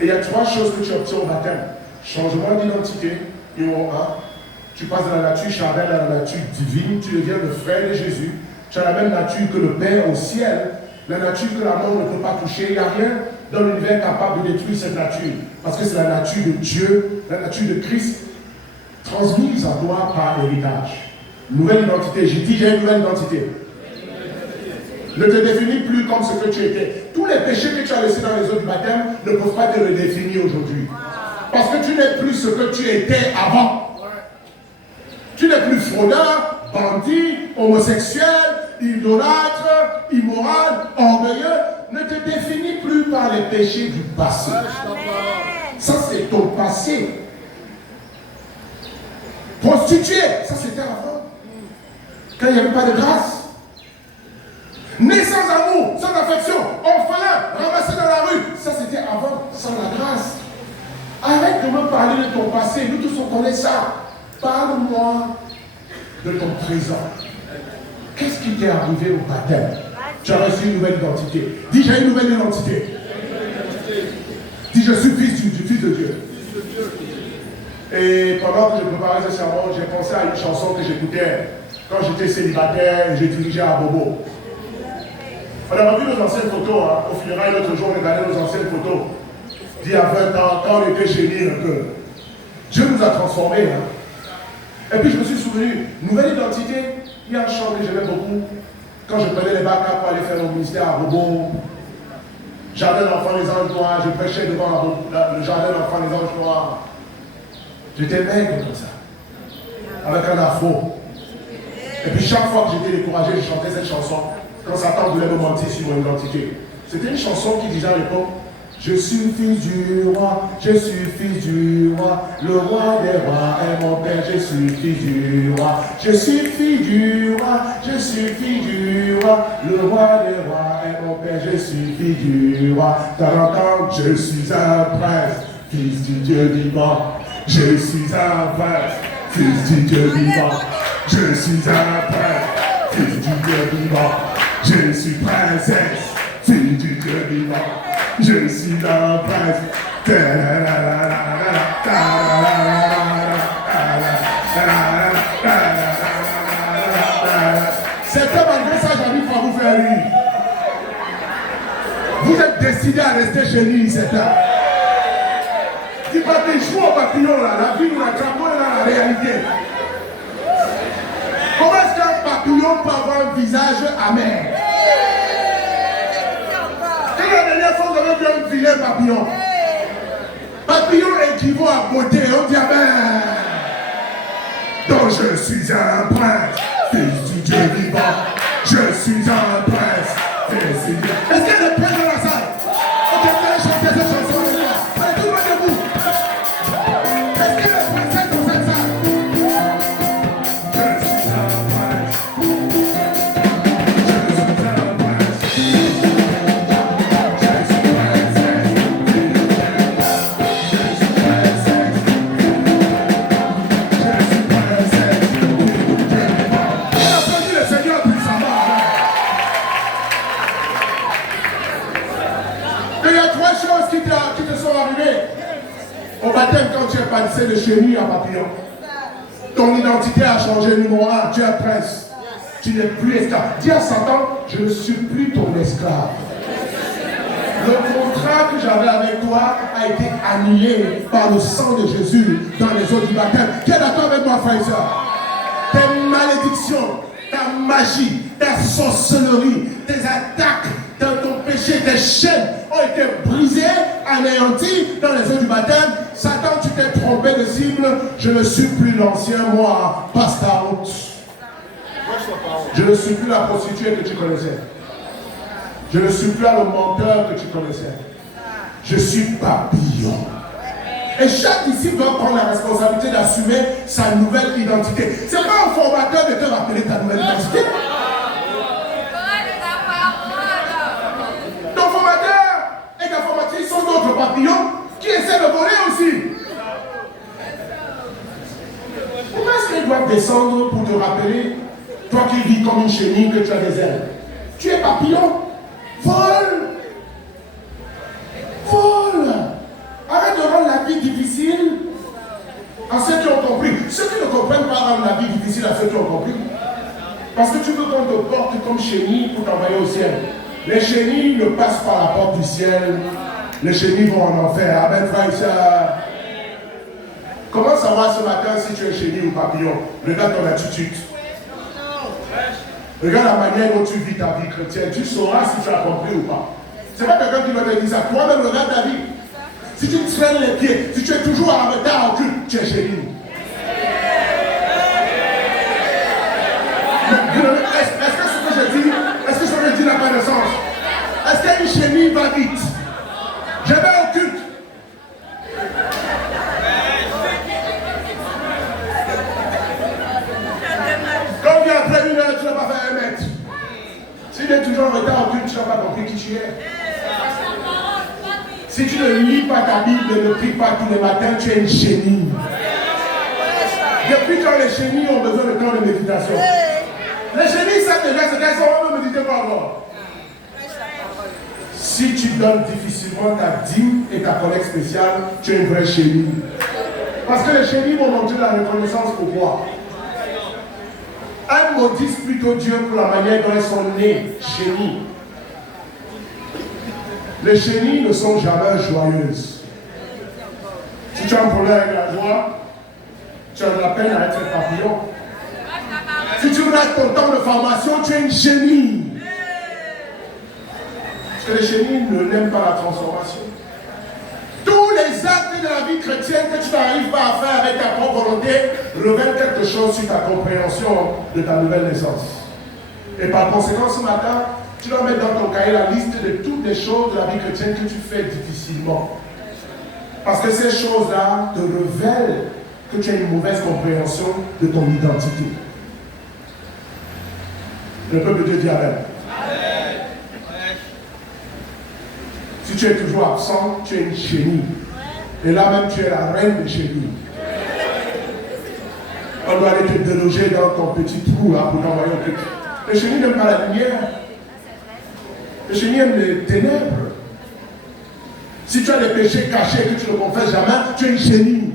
Et il y a 3 choses que tu obtiens au baptême. Changement d'identité, numéro 1. Tu passes de la nature charnelle à la nature divine, tu deviens le frère de Jésus. Tu as la même nature que le Père au ciel, la nature que la mort ne peut pas toucher. Il n'y a rien dans l'univers capable de détruire cette nature. Parce que c'est la nature de Dieu, la nature de Christ, transmise à toi par héritage. Nouvelle identité. J'ai dit, j'ai une nouvelle identité. Ne te définis plus comme ce que tu étais. Tous les péchés que tu as laissés dans les eaux du baptême ne peuvent pas te redéfinir aujourd'hui. Parce que tu n'es plus ce que tu étais avant. Tu n'es plus fraudeur, bandit, homosexuel, idolâtre, immoral, orgueilleux. Ne te définis plus par les péchés du passé. Ça, c'est ton passé. Prostituée, ça c'était avant. Quand il n'y avait pas de grâce. Né sans amour, sans affection, orphelin, ramassé dans la rue. Ça, c'était avant, sans la grâce. Arrête de me parler de ton passé. Nous tous, on connaît ça. Parle-moi de ton présent. Qu'est-ce qui t'est arrivé au baptême? Tu as reçu une nouvelle identité. Dis, j'ai une nouvelle identité. Dis, je suis fils de Dieu. Et pendant que je préparais ce sermon, j'ai pensé à une chanson que j'écoutais quand j'étais célibataire et je dirigeais à Bobo. On a vu nos anciennes photos, hein. Au funérailles l'autre jour, on regardait nos anciennes photos d'il y a 20 ans, quand on était génies un peu. Dieu nous a transformés. Hein. Et puis je me suis souvenu, nouvelle identité, il y a un chant que j'aimais beaucoup. Quand je prenais les bacs pour aller faire mon ministère à Bobo, jardin d'enfants les anges noirs, je prêchais devant le jardin d'enfants les anges noirs. J'étais maigre comme ça, avec un afro. Et puis chaque fois que j'étais découragé, je chantais cette chanson. Quand Satan voulait me mentir sur mon identité. C'était une chanson qui disait à l'époque, je suis fils du roi, je suis fils du roi, le roi des rois est mon père, je suis fils du roi, je suis fils du roi, je suis fils du roi, le roi des rois est mon père, je suis fils du roi. T'entends, je suis un prince, fils du Dieu vivant, je suis un prince, fils du Dieu vivant, je suis un prince, fils du Dieu vivant, je suis princesse, fils du Dieu vivant. Je suis un prince. C'est comme malgré ça, j'arrive pas à vous faire rire. Vous êtes décidé à rester chez lui, c'est ça. Tu vas te jouer au papillon là, la vie nous attrape, on est dans la réalité. Comment est-ce qu'un papillon peut avoir un visage amer? La dernière fois, vous avez vu un vilain papillon. Papillon équivaut à beauté. On dit amen. Donc je suis un prince, fils du Dieu vivant. Je suis un prince, fils du Dieu. Est-ce qu'il y a des princes dans la salle? Ok, vous allez chanter cette chanson. Allez, tout le monde debout. Est-ce qu'il y a des princesses dans cette salle? Je suis un prince. Au baptême, quand tu es passé de chenille à papillon, ton identité a changé. Numéro 1, tu es prince. Tu n'es plus esclave. Dis à Satan, je ne suis plus ton esclave. Le contrat que j'avais avec toi a été annulé par le sang de Jésus dans les eaux du baptême. Qui est d'accord avec moi, frère et soeur? Tes malédictions, ta magie, ta sorcellerie, tes attaques, ton péché, tes chaînes ont été brisées, anéanties dans les eaux du baptême. Satan, tu t'es trompé de cible. Je ne suis plus l'ancien moi, passe ta route. Je ne suis plus la prostituée que tu connaissais. Je ne suis plus le menteur que tu connaissais. Je suis papillon. Et chaque disciple doit prendre la responsabilité d'assumer sa nouvelle identité. Ce n'est pas un formateur de te rappeler ta nouvelle identité. Ton formateur et ta formatrice sont d'autres papillons qui essaient de voler aussi. Pourquoi est-ce qu'ils doivent descendre pour te rappeler, toi qui vis comme une chenille, que tu as des ailes? Tu es papillon. Vole. Vole. Arrête de rendre la vie difficile à ceux qui ont compris. Ceux qui ne comprennent pas rendre la vie difficile à ceux qui ont compris. Parce que tu veux qu'on te porte comme chenille pour t'envoyer au ciel. Les chenilles ne passent pas la porte du ciel. Les chenilles vont en enfer. Amen, frère et soeur. Comment savoir ce matin si tu es chenille ou papillon? Regarde ton attitude. Regarde la manière dont tu vis ta vie chrétienne. Tu sauras si tu as compris ou pas. C'est pas quelqu'un qui va te dire ça. Toi-même, regarde ta vie. Si tu te traînes les pieds, si tu es toujours à la méthode en culte, tu es chenille. Est-ce que ce que je dis, n'a pas de sens? Est-ce qu'une chenille va vite? Je vais au culte. Quand vient après 1h30, n'as pas compris qui tu es. Si tu ne lis pas ta Bible et ne pries pas tous les matins, tu es une chenille. Depuis quand les chenilles ont besoin de temps de méditation? Les chenilles savent déjà ce qu'elles sont, on ne méditer pas encore. Si tu donnes difficilement ta dîme et ta collecte spéciale, tu es une vraie chenille. Parce que les chenilles vont montrer la reconnaissance pour toi. Elles maudissent plutôt Dieu pour la manière dont elles sont nées, chenilles. Les chenilles ne sont jamais joyeuses. Si tu as un problème avec la joie, tu as de la peine à être un papillon. Si tu rates ton temps de formation, tu es une chenille. Parce que les chenilles n'aiment pas la transformation. Tous les actes de la vie chrétienne que tu n'arrives pas à faire avec ta propre volonté révèlent quelque chose sur ta compréhension de ta nouvelle naissance. Et par conséquent, ce matin, tu dois mettre dans ton cahier la liste de toutes les choses de la vie chrétienne que tu fais difficilement. Parce que ces choses-là te révèlent que tu as une mauvaise compréhension de ton identité. Le peuple de Dieu dit Amen. Si tu es toujours absent, tu es une chenille. Et là même, tu es la reine des chenilles. On doit aller te déloger dans ton petit trou là pour t'envoyer au truc. Les chenilles n'aiment pas la lumière. Les chenilles aiment les ténèbres. Si tu as des péchés cachés que tu ne confesses jamais, tu es une chenille.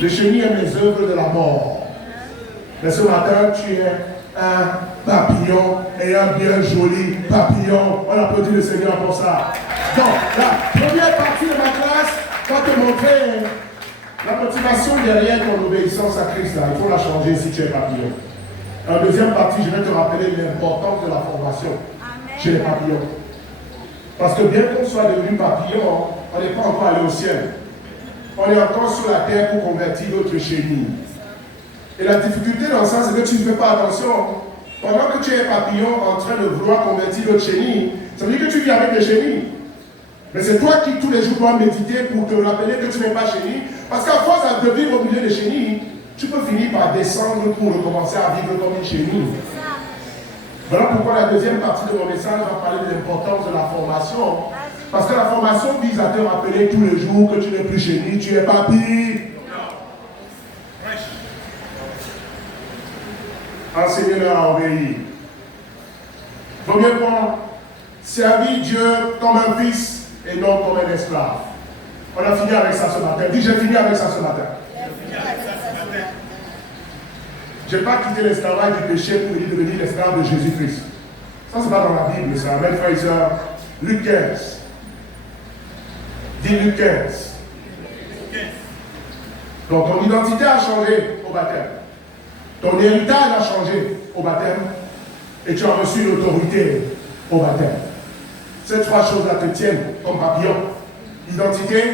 Les chenilles aiment les œuvres de la mort. Mais ce matin, tu es un papillon et un bien joli papillon. On applaudit le Seigneur pour ça. Donc, la première partie de ma classe va te montrer la motivation derrière ton obéissance à Christ. Là. Il faut la changer si tu es papillon. En deuxième partie, je vais te rappeler l'importance de la formation chez les papillons. Parce que bien qu'on soit devenu papillon, on n'est pas encore allé au ciel. On est encore sur la terre pour convertir d'autres chenilles. Et la difficulté dans ça, c'est que tu ne fais pas attention. Pendant que tu es papillon en train de vouloir convertir d'autres chenilles, ça veut dire que tu vis avec des chenilles. Mais c'est toi qui tous les jours dois méditer pour te rappeler que tu n'es pas chenille. Parce qu'à force de vivre au milieu des chenilles, tu peux finir par descendre pour recommencer à vivre comme une chenille. Voilà pourquoi la deuxième partie de mon message va parler de l'importance de la formation. Parce que la formation vise à te rappeler tous les jours que tu n'es plus chenille, tu es papy. Enseignez-leur à obéir. Premier point, servir Dieu comme un fils et non comme un esclave. On a fini avec ça ce matin. Dis, j'ai fini avec ça ce matin. Je n'ai pas quitté l'esclavage du péché pour devenir l'esclave de Jésus-Christ. Ça, c'est pas dans la Bible, ça. Mes frères et sœurs, Luc 15. Dis Luc 15. Donc, ton identité a changé au baptême. Ton héritage a changé au baptême. Et tu as reçu l'autorité au baptême. Ces trois choses-là te tiennent comme papillon. Identité,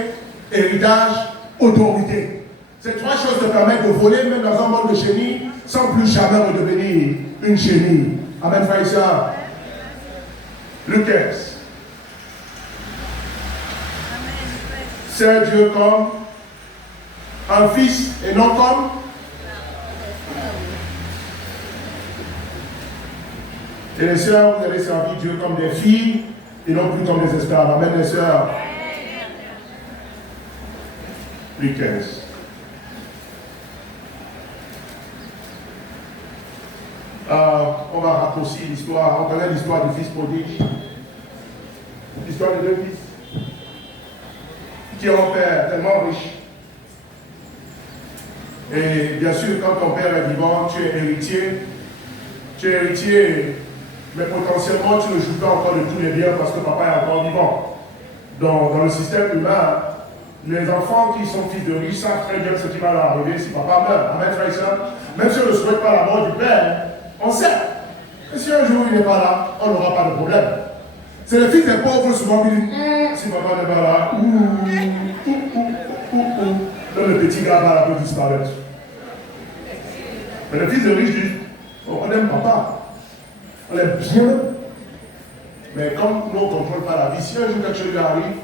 héritage, autorité. Ces trois choses te permettent de voler même dans un monde de chenilles sans plus jamais redevenir une chenille. Amen, frère et sœur. Luc 15. Sers Dieu comme un fils et non comme. Et les sœurs, vous allez servir Dieu comme des filles et non plus comme des esclaves. Amen, les sœurs. Luc 15. On va raccourcir l'histoire. On connaît l'histoire du fils prodigue. L'histoire de deux fils qui ont un père tellement riche. Et bien sûr, quand ton père est vivant, tu es héritier. Tu es héritier, mais potentiellement tu ne joues pas encore de tous les biens parce que papa est encore vivant. Dans le système humain, les enfants qui sont fils de riches savent très bien ce qui va leur arriver si papa meurt. Amen, frère et sœur. Même si on ne souhaite pas la mort du père, on sait que si un jour il n'est pas là, on n'aura pas de problème. C'est les fils des pauvres souvent qui disent si papa n'est pas là, donc le petit gars là peut disparaître. Mais les fils de riches disent on aime papa, on aime bien, mais comme nous on ne contrôle pas la vie, si un jour quelque chose lui arrive,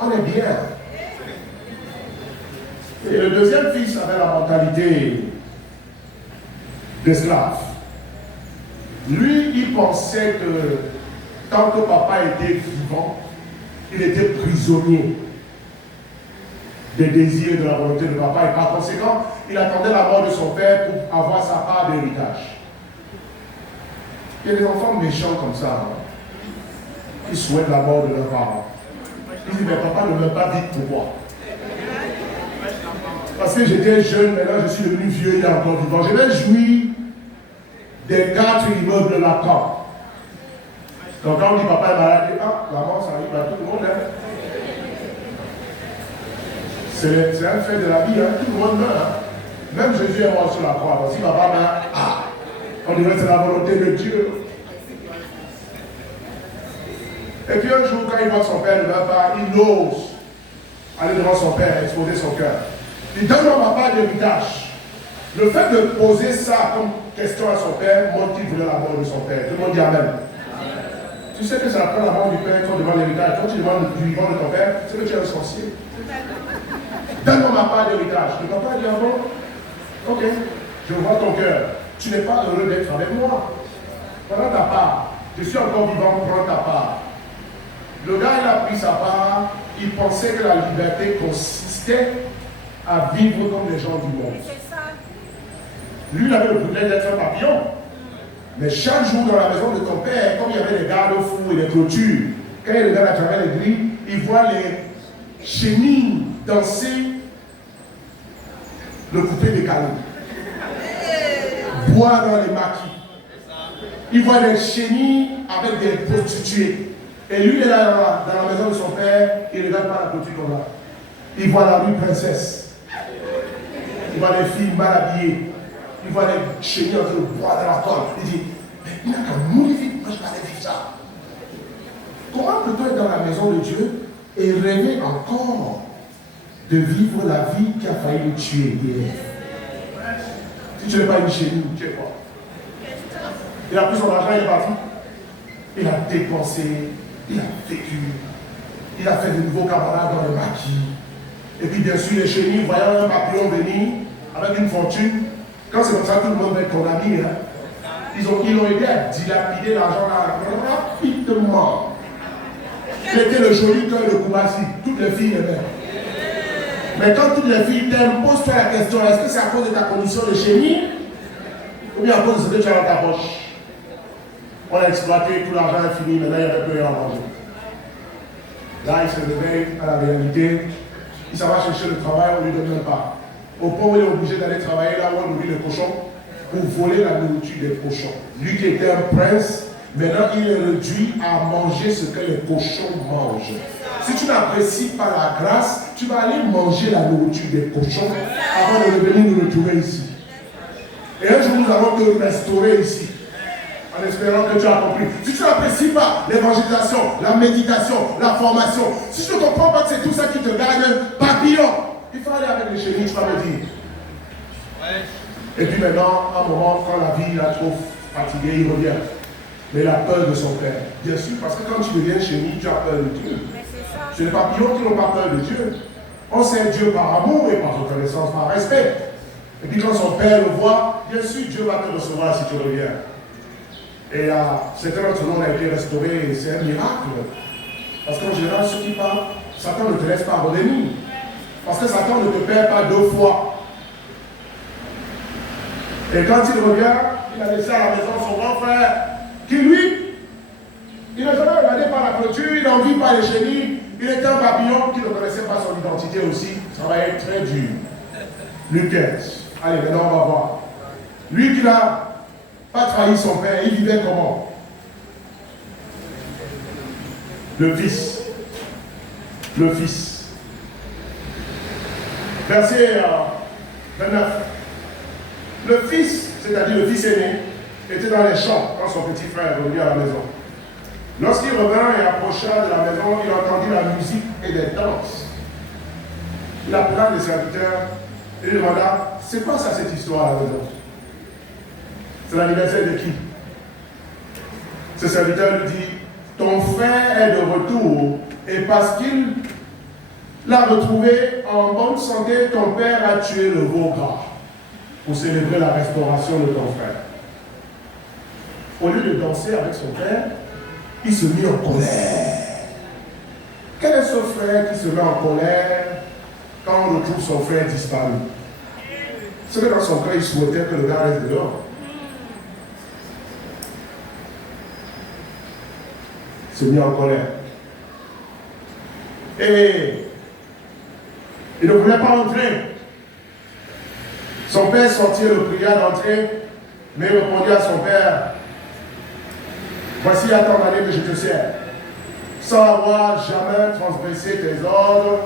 on est bien. Et le deuxième fils avait la mentalité d'esclave. Lui, il pensait que tant que papa était vivant, il était prisonnier des désirs de la volonté de papa et par conséquent, il attendait la mort de son père pour avoir sa part d'héritage. Il y a des enfants méchants comme ça, hein, qui souhaitent la mort de leurs parents. Ils disent, mais papa ne meurt pas vite, pourquoi? Parce que j'étais jeune, maintenant je suis devenu vieux, il est encore vivant. Je vais jouir des 4 immeubles Lacan. Donc quand on dit papa est malade, il dit, ah, la mort ça arrive à tout le monde. Hein. C'est un fait de la vie, hein. Tout le monde meurt. Hein. Même Jésus est mort sur la croix. Donc si papa meurt, ah, on dirait que c'est la volonté de Dieu. Et puis un jour, quand il voit que son père ne meurt pas, il ose aller devant son père et exposer son cœur. Il donne à papa d'héritage. Le fait de poser ça comme question à son père montre qu'il voulait la mort de son père. Tout le monde dit Amen. Tu sais que c'est après la mort du père qu'on demande l'héritage. Quand tu demandes du vivant de ton père, c'est que tu es un sorcier. Donne-moi ma part d'héritage. Le papa dit, ah bon? Ok, je vois ton cœur. Tu n'es pas heureux d'être avec moi. Prends ta part. Je suis encore vivant, prends ta part. Le gars, il a pris sa part. Il pensait que la liberté consistait à vivre comme les gens du monde. Lui, il avait le privilège d'être un papillon. Mais chaque jour dans la maison de ton père, comme il y avait des garde-fous et des clôtures, quand il regarde à travers les grilles, il voit les chenilles danser le coupé des canaux. Boire dans les maquis. Il voit des chenilles avec des prostituées. Et lui, il est là dans la maison de son père, il ne regarde pas la clôture comme là. Il voit la rue princesse. Il voit les filles mal habillées. Il voit les chenilles en train de boire dans la colle. Il dit, mais il n'a qu'à mourir vite, moi je vais aller vivre ça. Comment peut-on être dans la maison de Dieu et rêver encore de vivre la vie qui a failli le tuer hier? Si tu n'es pas une chenille, tu es quoi? Il a pris son argent, il est parti. Il a dépensé, il a vécu, il a fait de nouveaux camarades dans le maquis. Et puis bien sûr, les chenilles, voyant un papillon venir avec une fortune, quand c'est comme ça, tout le monde va être ton ami. Hein. Ils ont aidé à dilapider l'argent là rapidement. C'était le joli cœur de Koumassi. Toutes les filles aimaient. Mais quand toutes les filles t'aiment, pose-toi la question, est-ce que c'est à cause de ta condition de chenille ou bien à cause de ce que tu as dans ta poche? On a exploité, tout l'argent est fini, maintenant il n'y avait plus rien à manger. Là, il se réveille à la réalité. Il s'en va chercher le travail, on ne lui donne même pas. Au point où il est obligé d'aller travailler là où on nourrit les cochons pour voler la nourriture des cochons. Lui qui était un prince, maintenant il est réduit à manger ce que les cochons mangent. Si tu n'apprécies pas la grâce, tu vas aller manger la nourriture des cochons avant de revenir nous retrouver ici. Et un jour nous allons te restaurer ici. En espérant que tu as compris. Si tu n'apprécies pas l'évangélisation, la méditation, la formation, si tu ne comprends pas que c'est tout ça qui te gagne, papillon, il faut aller avec les chenilles, tu vas me dire. Et puis maintenant, à un moment, quand la vie l'a trop fatigué, il revient. Mais il a peur de son père. Bien sûr, parce que quand tu deviens chenille, tu as peur de Dieu. C'est les papillons qui n'ont pas peur de Dieu. On sait Dieu par amour et par reconnaissance, par respect. Et puis quand son père le voit, bien sûr, Dieu va te recevoir si tu reviens. Et certains d'entre nous ont été restaurés, et c'est un miracle. Parce qu'en général, ceux qui parlent, Satan ne te laisse pas revenir. Parce que Satan ne te perd pas 2 fois. Et quand il revient, il a laissé à la maison son grand frère, qui lui, il n'a jamais regardé par la clôture, il n'a envie par les chenilles, il était un papillon qui ne connaissait pas son identité aussi. Ça va être très dur. Lucas, allez, maintenant on va voir. Lui qui n'a pas trahi son père, il vivait comment? Le fils. Le fils. Verset 29. Le fils, c'est-à-dire le fils aîné, était dans les champs quand son petit frère est revenu à la maison. Lorsqu'il revint et approcha de la maison, il entendit la musique et des danses. Il appela les serviteurs et lui demanda, c'est quoi ça cette histoire à la maison? C'est l'anniversaire de qui? Ce serviteur lui dit, ton frère est de retour et parce qu'il l'a retrouvé en bonne santé, ton père a tué le veau gras pour célébrer la restauration de ton frère. au lieu de danser avec son père, il se mit en colère. Quel est ce frère qui se met en colère quand on retrouve son frère disparu? C'est que dans son cœur, il souhaitait que le gars reste dehors. Il se mit en colère. Et il ne voulait pas entrer. Son père sortit le pria d'entrer, mais il répondit à son père, voici à tant d'années que je te sers, sans avoir jamais transgressé tes ordres.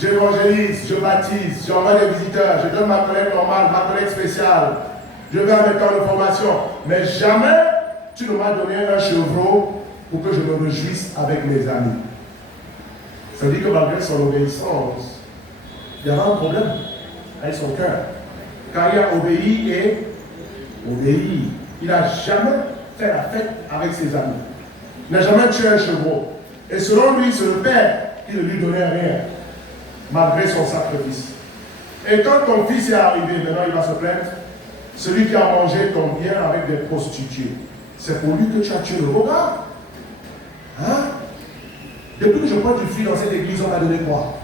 J'évangélise, je baptise, j'envoie des visiteurs, je donne ma collègue normale, ma collègue spéciale, je vais avec temps de formation, mais jamais tu ne m'as donné un chevreau pour que je me réjouisse avec mes amis. Ça veut dire que malgré son obéissance, il y avait un problème avec son cœur. Car il a obéi et obéi. Il n'a jamais fait la fête avec ses amis. Il n'a jamais tué un chevreau. Et selon lui, c'est le père qui ne lui donnait rien, malgré son sacrifice. Et quand ton fils est arrivé, maintenant il va se plaindre, celui qui a mangé ton bien avec des prostituées, c'est pour lui que tu as tué le regard. Hein? Depuis que je prends du fruit dans cette église, on m'a donné quoi?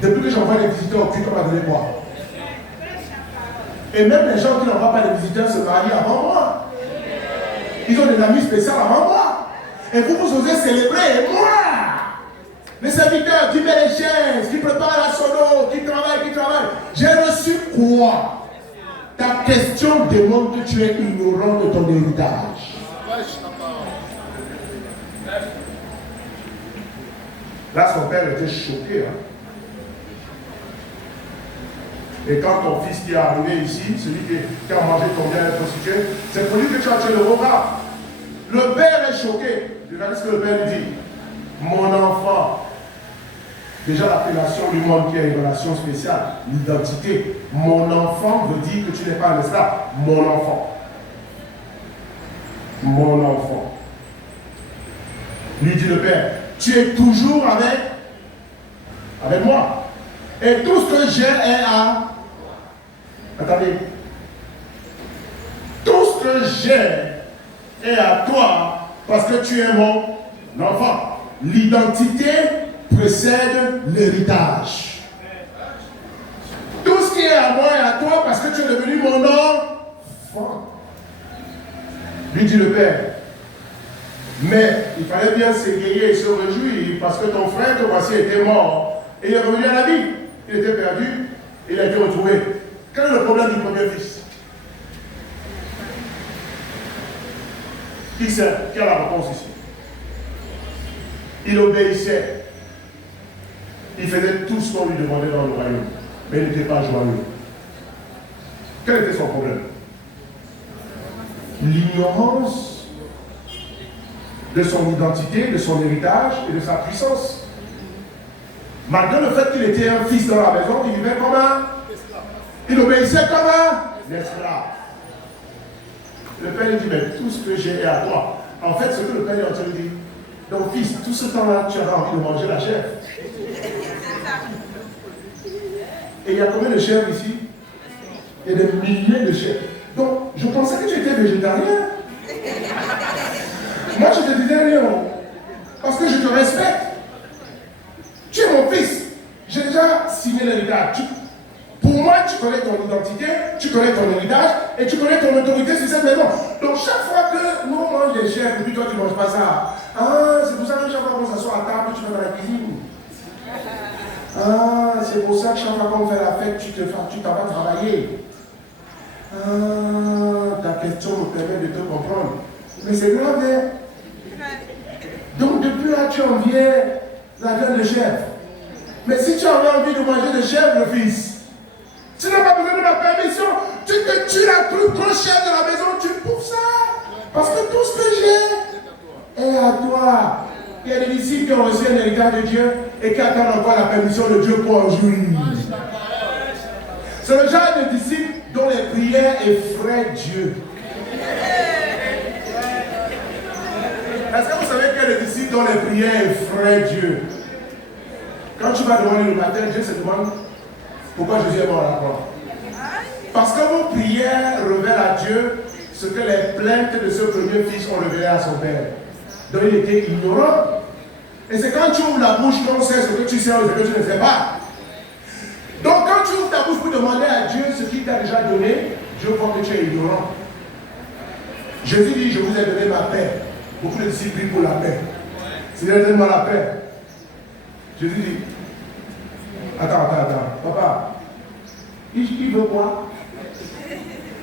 Depuis que j'envoie des visiteurs au culte, on m'a donné quoi? Et même les gens qui n'envoient pas les visiteurs se marient avant moi. Ils ont des amis spéciaux avant moi. Et vous osez célébrer, et moi, les serviteurs qui mettent les chaises, qui préparent la sono, qui travaillent, j'ai reçu quoi? Ta question démontre que tu es ignorant de ton héritage. Là, son père était choqué. Hein? Et quand ton fils qui est arrivé ici, celui qui a mangé ton bien et prostitué, c'est pour lui que tu as tué le repas. Le père est choqué. Regardez ce que le père lui dit. Mon enfant. Déjà l'appellation lui montre qu'il y a une relation spéciale. L'identité. Mon enfant veut dire que tu n'es pas un esclave. Mon enfant. Mon enfant. Lui dit le père, tu es toujours avec moi. Et tout ce que j'ai est à... Attendez. Tout ce que j'ai est à toi parce que tu es mon enfant. L'identité précède l'héritage. Tout ce qui est à moi est à toi parce que tu es devenu mon enfant. Lui dit le père. Mais il fallait bien s'égayer et se réjouir parce que ton frère, que voici, était mort et il est revenu à la vie. Il était perdu, il a été retrouvé. Quel est le problème du premier fils? Qui sait? Quelle est la réponse ici? Il obéissait. Il faisait tout ce qu'on lui demandait dans le royaume. Mais il n'était pas joyeux. Quel était son problème? L'ignorance de son identité, de son héritage et de sa puissance. Malgré le fait qu'il était un fils dans la maison, il vivait comme un... Il obéissait comme un esclave. Le père lui dit, mais tout ce que j'ai est à toi. En fait, ce que le père est en train de dire, donc fils, tout ce temps-là, tu auras envie de manger la chèvre. Et il y a combien de chèvres ici? Il y a des milliers de chèvres. Donc, je pensais que tu étais végétarien. Moi, je te disais rien. Parce que je te respecte. Tu es mon fils. J'ai déjà signé l'héritage. Pour moi, tu connais ton identité, tu connais ton héritage et tu connais ton autorité sur cette maison. Donc, chaque fois que nous mangeons des chèvres et puis toi, tu ne manges pas ça. Ah, c'est pour ça que chaque fois qu'on s'assoit à table, tu vas dans la cuisine. Ah, c'est pour ça que chaque fois qu'on fait la fête, tu t'en vas travailler. Ah, ta question me permet de te comprendre. Mais c'est grave, hein? Donc, depuis là, tu en viens la graine de chèvre. Mais si tu avais envie de manger de chèvre, fils, tu n'as pas besoin de ma permission. Tu te tues la plus grosse chèvre de la maison, tu bouffes ça. Parce que tout ce que j'ai est à toi. Il y a des disciples qui ont reçu un héritage de Dieu et qui attendent encore la permission de Dieu pour en jouir. C'est le genre de disciples dont les prières effraient Dieu. Est-ce que vous savez qu'il y a des disciples dont les prières effraient Dieu? Quand tu vas demander le matin, Dieu se demande pourquoi Jésus est mort à la croix. Parce que vos prières révèlent à Dieu ce que les plaintes de ce premier fils ont révélé à son père. Donc il était ignorant. Et c'est quand tu ouvres la bouche qu'on sait ce que tu sais ou ce que tu ne sais pas. Donc quand tu ouvres ta bouche pour demander à Dieu ce qu'il t'a déjà donné, Dieu voit que tu es ignorant. Jésus dit, je vous ai donné ma paix. Beaucoup de disciples prient pour la paix. Seigneur, donne-moi la paix. Jésus dit, attends, papa, il veut quoi?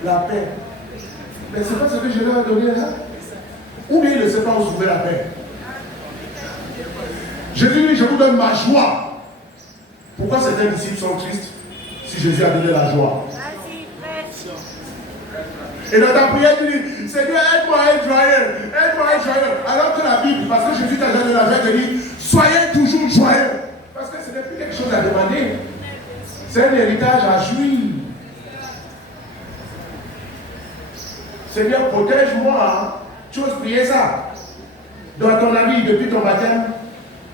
La paix. Mais c'est pas ce que je leur ai donné là. Ou bien il ne sait pas où trouver la paix. Jésus dit, je vous donne ma joie. Pourquoi certains disciples sont tristes si Jésus a donné la joie? Et dans ta prière, tu dis, Seigneur, aide-moi à être joyeux. Aide-moi à être joyeux. Alors que la Bible, parce que Jésus t'a donné la joie, te dit, soyez toujours joyeux. Parce que ce n'est plus quelque chose à demander. C'est un héritage à jouir. Seigneur, protège-moi. Hein. Tu oses prier ça. Dans ton avis, depuis ton baptême,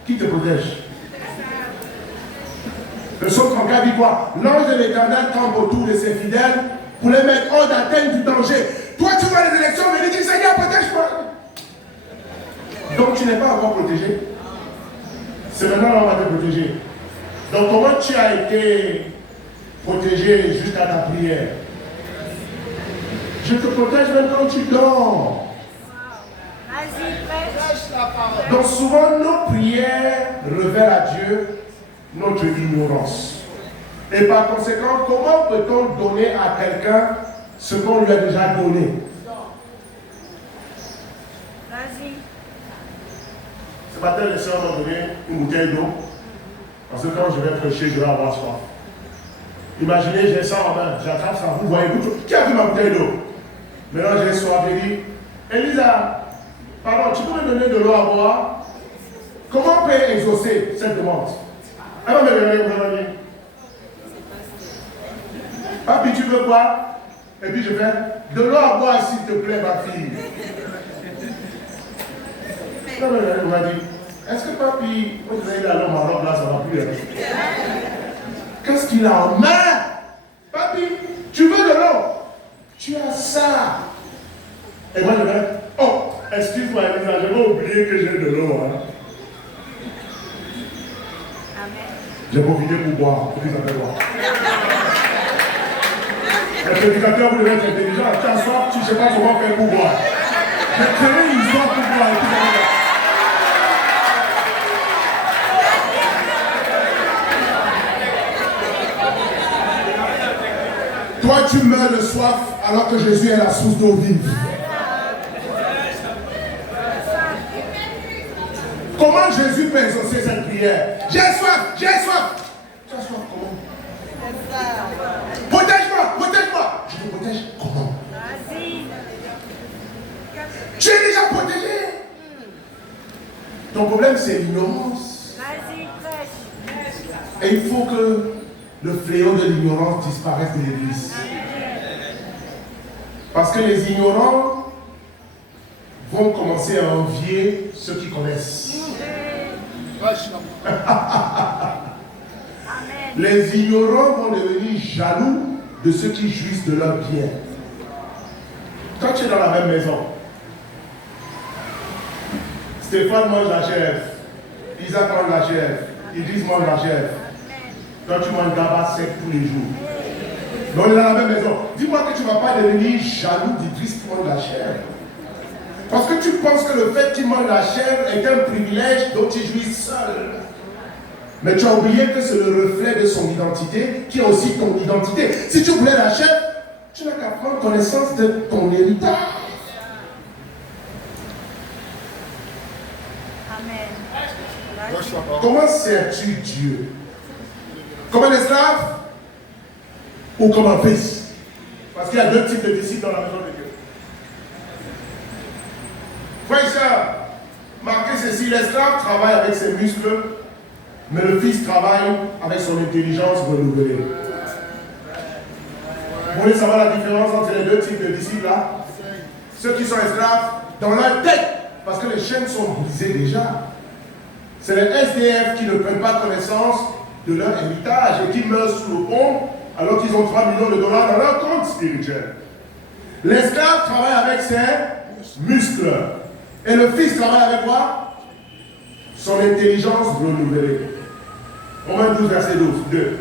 qui te protège? Le psaume 34 dit quoi? L'ange de l'Éternel campe autour de ses fidèles pour les mettre hors d'atteinte du danger. Toi, tu vois les élections, mais il dit, Seigneur, protège-moi. Donc, tu n'es pas encore protégé. C'est maintenant qu'on va te protéger. Donc, comment tu as été protégé jusqu'à ta prière? Je te protège même quand tu dors. Donc souvent nos prières révèlent à Dieu notre ignorance. Et par conséquent, comment peut-on donner à quelqu'un ce qu'on lui a déjà donné? Ce matin, les sœurs m'ont donné une bouteille d'eau. Parce que quand je vais prêcher, je vais avoir soif. Imaginez, j'ai ça en main, j'attrape ça, vous voyez, qui a vu ma bouteille d'eau? Maintenant, j'ai soif, j'ai dit, Elisa, pardon, tu peux me donner de l'eau à boire? Comment on peut exaucer cette demande? Elle va me donner. Papi, tu veux quoi? Et puis je fais, de l'eau à boire, s'il te plaît, ma fille. Elle m'a dit, est-ce que papi, quand vous allez dans ma robe là, ça va plus? Qu'est-ce qu'il a en main? Papi, tu veux de l'eau? Tu as ça. Et moi je vais, oh, excuse-moi, Elisa, j'avais oublié que j'ai de l'eau. Hein. J'ai profité pour boire, pour qu'ils appellent boire. Le prédicateur, vous devez être intelligent. Tu as soif, tu ne sais pas comment faire pour boire. Mais créez une histoire pour boire. Toi, tu meurs de soif alors que Jésus est la source d'eau vive. Comment Jésus peut exaucer cette prière? J'ai soif, j'ai soif. Tu as soif comment? Protège-moi, protège-moi. Je te protège comment? Tu es déjà protégé. Ton problème, c'est l'ignorance. Et il faut que le fléau de l'ignorance disparaisse de l'Église. Parce que les ignorants vont commencer à envier ceux qui connaissent. Les ignorants vont devenir jaloux de ceux qui jouissent de leur bien. Quand tu es dans la même maison, Stéphane mange la chèvre, Isaac mange la chèvre, Idriss mange la chèvre. Toi tu manges gaba sec tous les jours. Mais on est dans la même maison. Dis-moi que tu ne vas pas devenir jaloux d'Idriss qui mange la chèvre. Parce que tu penses que le fait qu'il mange la chèvre est un privilège dont il jouit seul. Mais tu as oublié que c'est le reflet de son identité qui est aussi ton identité. Si tu voulais la chèvre, tu n'as qu'à prendre connaissance de ton héritage. Amen. Comment sers-tu Dieu? Comme un esclave ou comme un fils? Parce qu'il y a deux types de disciples dans la maison de Dieu. Frère et sœurs, marquez ceci, l'esclave travaille avec ses muscles, mais le fils travaille avec son intelligence renouvelée. Vous voulez savoir la différence entre les deux types de disciples là? Ceux qui sont esclaves, dans leur tête, parce que les chaînes sont brisées déjà. C'est les SDF qui ne prennent pas connaissance de leur héritage et qui meurent sous le pont alors qu'ils ont 3 millions de dollars dans leur compte spirituel. L'esclave travaille avec ses muscles. Et le fils travaille avec quoi? Son intelligence renouvelée. Romains 12, verset 12. 2.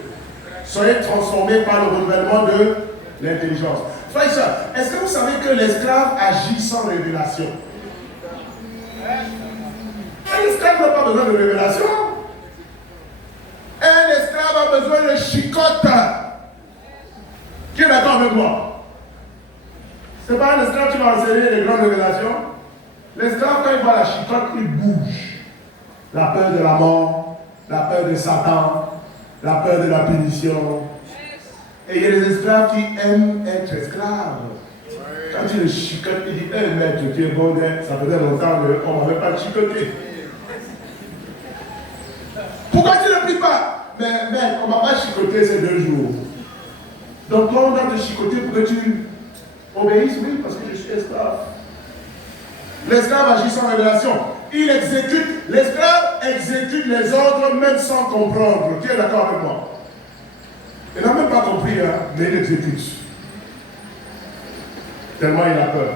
Soyez transformés par le renouvellement de l'intelligence. Frères et sœurs, est-ce que vous savez que l'esclave agit sans révélation? Un esclave n'a pas besoin de révélation. Un esclave a besoin de chicotte. Qui est d'accord avec moi? C'est pas un esclave qui va enseigner les grandes révélations. L'esclave, quand il voit la chicotte, il bouge. La peur de la mort, la peur de Satan, la peur de la punition. Et il y a des esclaves qui aiment être esclaves. Quand tu le chicotes, il dit, hey maître, tu es bon, ça faisait longtemps qu'on ne m'avait pas chicoté. Pourquoi tu ne pries pas? Mais maître, on ne m'a pas chicoté ces 2 jours. Donc toi, on doit te chicoter pour que tu obéisses, oui, parce que je suis esclave. L'esclave agit sans révélation. Il exécute, l'esclave exécute les ordres même sans comprendre. Qui est d'accord avec moi? Il n'a même pas compris, hein, mais il exécute. Tellement il a peur.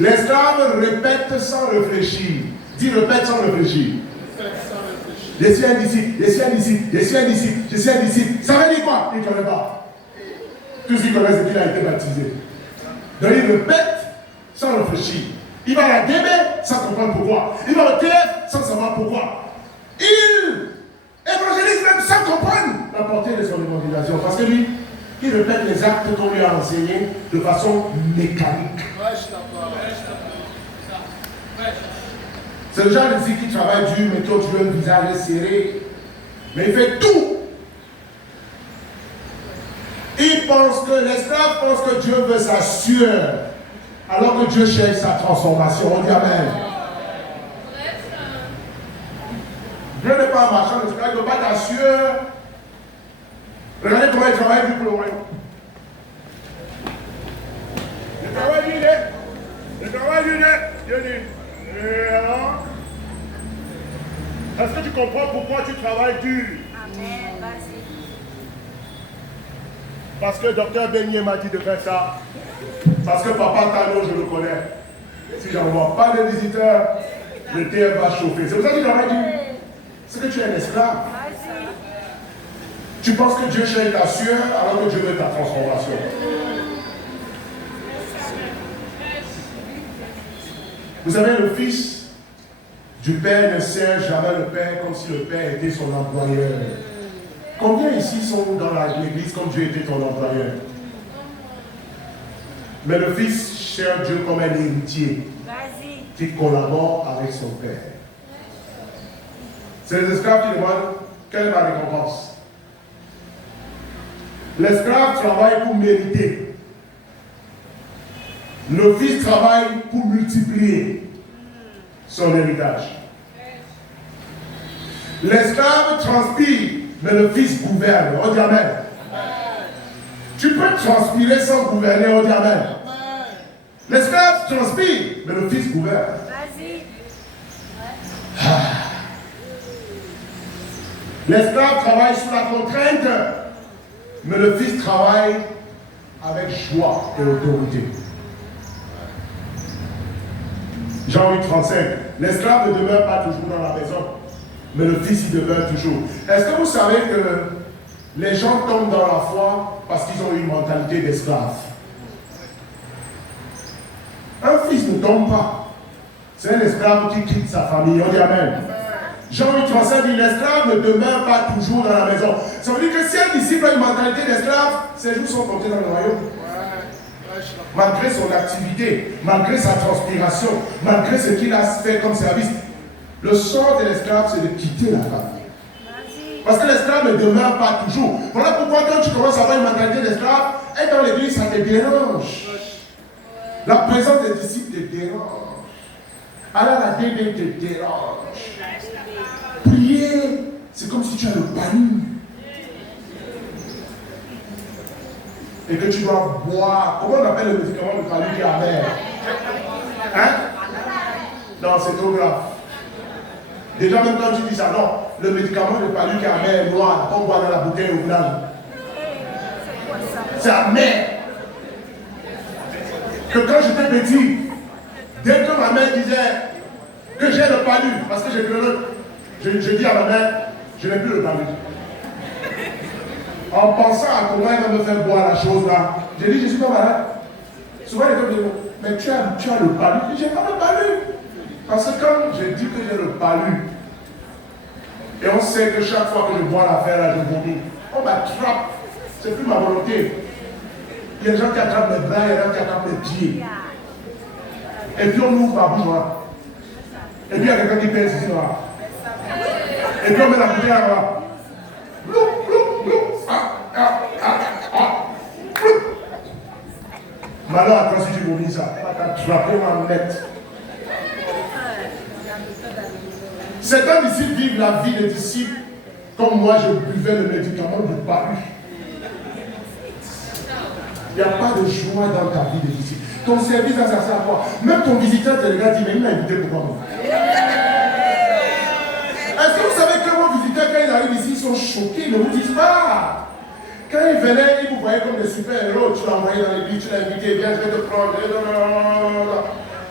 L'esclave répète sans réfléchir. Dis répète sans réfléchir. Je suis un disciple, je suis un disciple, je suis un disciple, je suis un disciple. Ça veut dire quoi? Il ne connaît pas. Tous ceux qui connaissent, c'est qu'il a été baptisé. Donc il répète sans réfléchir. Il va à la DB sans comprendre pourquoi. Il va au TF sans savoir pourquoi. Il évangélise même sans comprendre la portée de son évangélisation. Parce que lui, il répète les actes qu'on lui a enseignés de façon mécanique. C'est le genre de qui travaille dur, mais qui a un visage serré. Mais il fait tout. Il pense que l'esclave pense que Dieu veut sa sueur, alors que Dieu cherche sa transformation. On dit Amen. Dieu n'est pas un marchand de l'esclave, il ne veut pas ta sueur. Regardez comment il travaille pour le royaume. Le travail du nez. Le travail du nez. Dieu dit. Et alors? Est-ce que tu comprends pourquoi tu travailles dur? Amen, vas-y. Parce que docteur Beignet m'a dit de faire ça. Parce que papa Tano, je le connais. Si j'envoie pas de visiteurs, le TF va chauffer. C'est pour ça que tu travailles dur. C'est que tu es un esclave. Vas-y. Tu penses que Dieu cherche ta sueur alors que Dieu veut ta transformation. Vous savez, le fils du père ne sert jamais le père comme si le père était son employeur. Combien ici sont dans l'église comme Dieu était ton employeur? Mais le fils cherche Dieu comme un héritier qui collabore avec son père. C'est les esclaves qui demandent quelle est ma récompense. L'esclave travaille pour mériter. Le fils travaille pour multiplier son héritage. L'esclave transpire, mais le fils gouverne. On dit Amen. Tu peux transpirer sans gouverner, on dit Amen. L'esclave transpire, mais le fils gouverne. Vas-y. L'esclave travaille sous la contrainte, mais le fils travaille avec joie et autorité. Jean 8, 35. L'esclave ne demeure pas toujours dans la maison, mais le fils y demeure toujours. Est-ce que vous savez que les gens tombent dans la foi parce qu'ils ont une mentalité d'esclave? Un fils ne tombe pas. C'est un esclave qui quitte sa famille. On dit Amen. Jean 8, 35 dit l'esclave ne demeure pas toujours dans la maison. Ça veut dire que si un disciple a une mentalité d'esclave, ses jours sont comptés dans le royaume. Malgré son activité, malgré sa transpiration, malgré ce qu'il a fait comme service, le sort de l'esclave, c'est de quitter la famille. Parce que l'esclave ne demeure pas toujours. Voilà pourquoi quand tu commences à avoir une mentalité d'esclave, être dans l'église, ça te dérange. La présence des disciples te dérange. Aller à la DB te dérange. Prier, c'est comme si tu as le panique. Et que tu dois boire. Comment on appelle le médicament de palu qui est amer? Hein? Non, c'est trop grave. Déjà, même quand tu dis ça, non, le médicament de palu qui est amer, noir, qu'on boit dans la bouteille au village. C'est amer. que quand j'étais petit, dès que ma mère disait que j'ai le palu, parce que je dis à ma mère, je n'ai plus le palu. En pensant à comment elle va me faire boire la chose là, j'ai dit, je ne suis pas malade. Souvent les gens me disent, mais tu as le palu. Je dis, j'ai pas le palu. Parce que quand je dis que j'ai le palu, et on sait que chaque fois que je bois l'affaire là, je vomis, on m'attrape. C'est plus ma volonté. Il y a des gens qui attrapent mes bras, il y a des gens qui attrapent mes pieds. Et puis on ouvre la bouche là. Et puis il y a quelqu'un qui pèse ici là. Et puis on met la bouteille là. Blou, blou, blou. Blou. Malheur à toi si tu vomis ça. On va t'attraper, on va mettre. Certains disciples vivent la vie des disciples comme moi je buvais le médicament du palu. Il n'y a pas de joie dans ta vie des disciples. Ton service, ça sert à quoi? Même ton visiteur te regarde et dit, mais il m'a invité pourquoi moi? Est-ce que vous savez que vos visiteurs, quand ils arrivent ici, ils sont choqués, ils ne vous disent pas. Quand ils venaient, ils vous voyaient comme des super-héros. Tu l'as envoyé dans l'église, tu l'as invité, viens, je vais te prendre.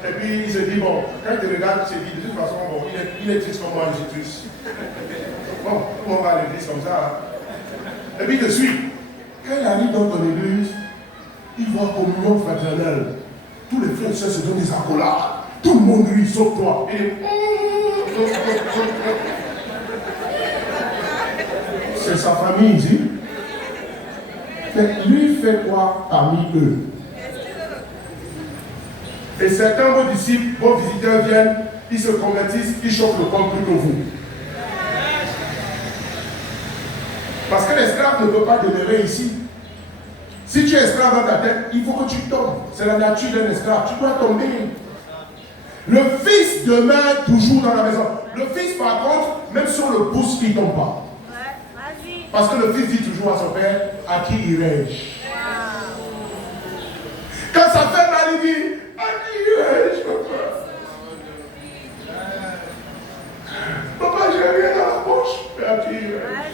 Et puis il se dit, bon, quand il te regarde, il se dit, de toute façon, bon, il est triste comme moi, je suis triste. Bon, tout le monde va à l'église comme ça. Et puis il te suit. Quand il arrive dans ton église, il voit communion fraternelle. Tous les frères et sœurs se donnent des accolades. Tout le monde rit, sauf toi. Et c'est sa famille ici. Mais lui fait quoi parmi eux? Et certains de vos disciples, vos visiteurs viennent, ils se convertissent, ils chauffent le camp plus que vous. Parce que l'esclave ne peut pas demeurer ici. Si tu es esclave dans ta tête, il faut que tu tombes. C'est la nature d'un esclave. Tu dois tomber. Le fils demeure toujours dans la maison. Le fils, par contre, même sur le pouce, il ne tombe pas. Parce que le fils dit toujours à son père, à qui irai-je? Quand sa femme a dit, à qui irai-je, papa? Papa, j'ai rien dans la poche, mais à qui irai-je?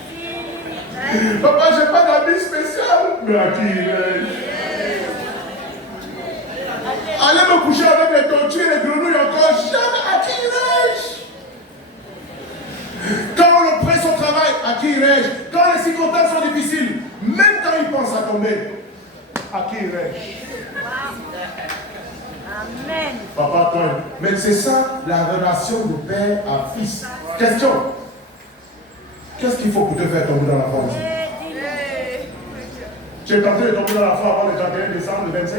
Papa, j'ai pas d'habit spécial, mais à qui irai-je? Allez me coucher avec les tortues et les grenouilles encore, jamais, à qui irai-je? Quand on le presse au travail, à qui irai-je? Quand les circonstances sont difficiles, même quand il pense à tomber, à qui irai-je? Amen. Papa, toi. Mais c'est ça la relation de père à fils. Question. Qu'est-ce qu'il faut pour te faire tomber dans la foi? Tu es tenté de tomber dans la foi avant le 31 décembre, le 25?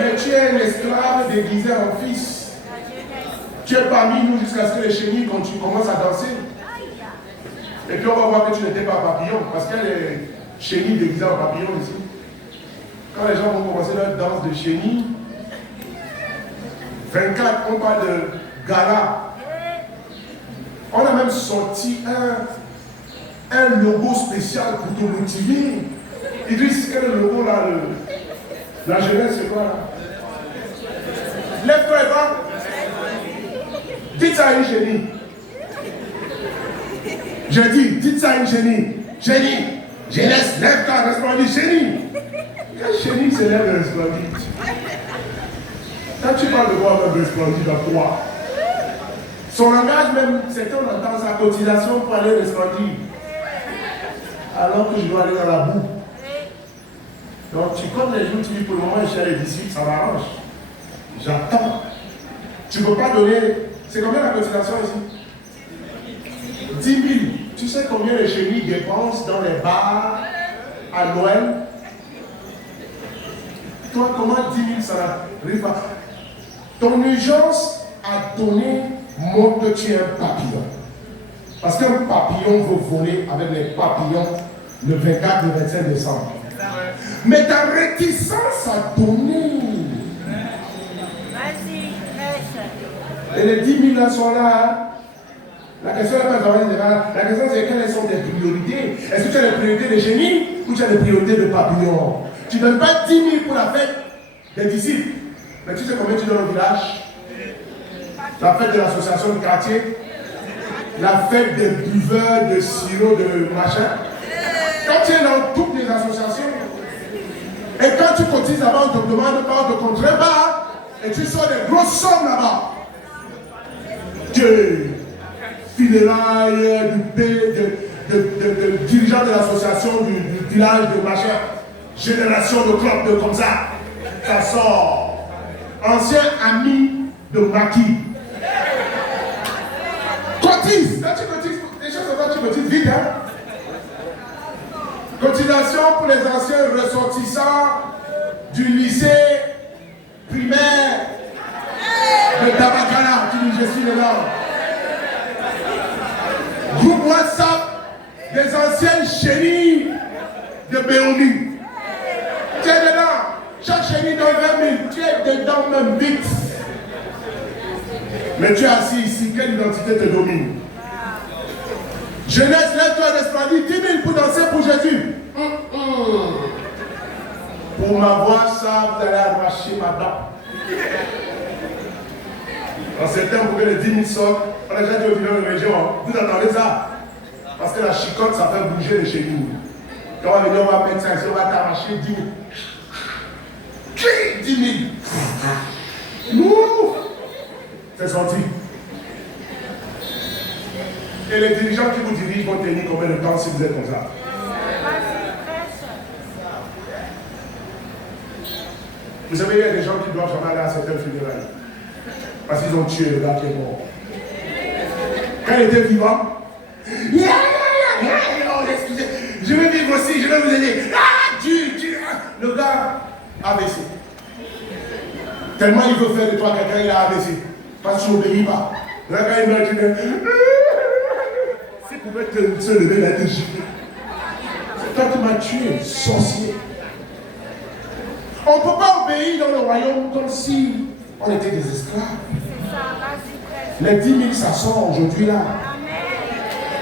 Mais tu es un esclave déguisé en fils. Tu es parmi nous jusqu'à ce que les chenilles commencent à danser. Et puis on va voir que tu n'étais pas papillon, parce qu'il y a les chenilles déguisées en papillon ici. Quand les gens vont commencer leur danse de chenilles, 24, on parle de gala. On a même sorti un logo spécial pour te motiver. Idriss, quel est le logo là? La jeunesse, c'est quoi là? Lève-toi et va. Dites ça à une chenille. J'ai dit, dites ça à une chenille. Chenille, jeunesse, lève-toi, resplendis, chenille. Quelle chenille se lève et resplendit? Quand tu parles de voir un resplendit dans quoi? Son langage même, c'est qu'on entend sa cotisation pour aller resplendir. Alors que je dois aller dans la boue. Donc tu comptes les jours, tu dis pour le moment, je suis à les disciples, ça m'arrange. J'attends. Tu ne peux pas donner. C'est combien la cotisation ici? 10 000. Tu sais combien les chenilles dépensent dans les bars à Noël? Toi, comment 10 000 ça n'arrive pas? Ton urgence à donner montre que tu es un papillon. Parce qu'un papillon veut voler avec les papillons le 24 et le 25 décembre. Mais ta réticence à donner. Vas-y, laisse. Et les 10 000 là sont là. La question n'est pas de la question c'est quelles sont tes priorités. Est-ce que tu as les priorités des génies ou tu as les priorités de papillons? Tu ne donnes pas 10 000 pour la fête des disciples. Mais tu sais combien tu donnes au village? La fête de l'association de quartier, la fête des buveurs de sirop de machin. Quand tu es dans toutes les associations, et quand Quand tu cotises là-bas, on te demande pas, on te contrebas et tu sors des grosses sommes là-bas. Que funérailles de dirigeants de l'association du village de machin, génération de clubs de comme ça sort. Ancien ami de Maki. Cotise, quand tu cotises, les choses comme ça, tu cotises vite, hein. Cotisation pour les anciens ressortissants du lycée primaire de Tabakala, qui dit je suis dedans. Groupe WhatsApp des anciennes chéries de Béomi. Tu es dedans. Chaque chérie donne 20 000. Tu es dedans même vite. Mais tu es assis ici. Quelle identité te domine? Jeunesse, lève-toi d'espoir. 10 000 pour danser pour Jésus. Pour m'avoir ça, vous allez arracher ma dent. En septembre, pour que les 10 000 sortent, on a déjà dit au village de région, vous entendez ça? Parce que la chicotte, ça fait bouger les chez nous. Quand on va venir, on va mettre ça ici, on va t'arracher 10 000. 10 000. C'est sorti. Et les dirigeants qui vous dirigent vont tenir combien de temps si vous êtes comme ça? Vous savez, il y a des gens qui doivent jamais aller à certaines funérailles. Parce qu'ils ont tué le gars qui est mort. Quand il était vivant, oh, excusez, je vais vivre aussi, je vais vous aider. Le gars a baissé. Tellement il veut faire de toi quelqu'un, il a abaissé. Parce que tu n'obéis pas. Là, quand il meurt, tu dis, s'il pouvait se lever, il a été giflé. C'est toi qui m'as tué, sorcier. On ne peut pas obéir dans le royaume comme si on était des esclaves. Les 10 000, ça sort aujourd'hui là.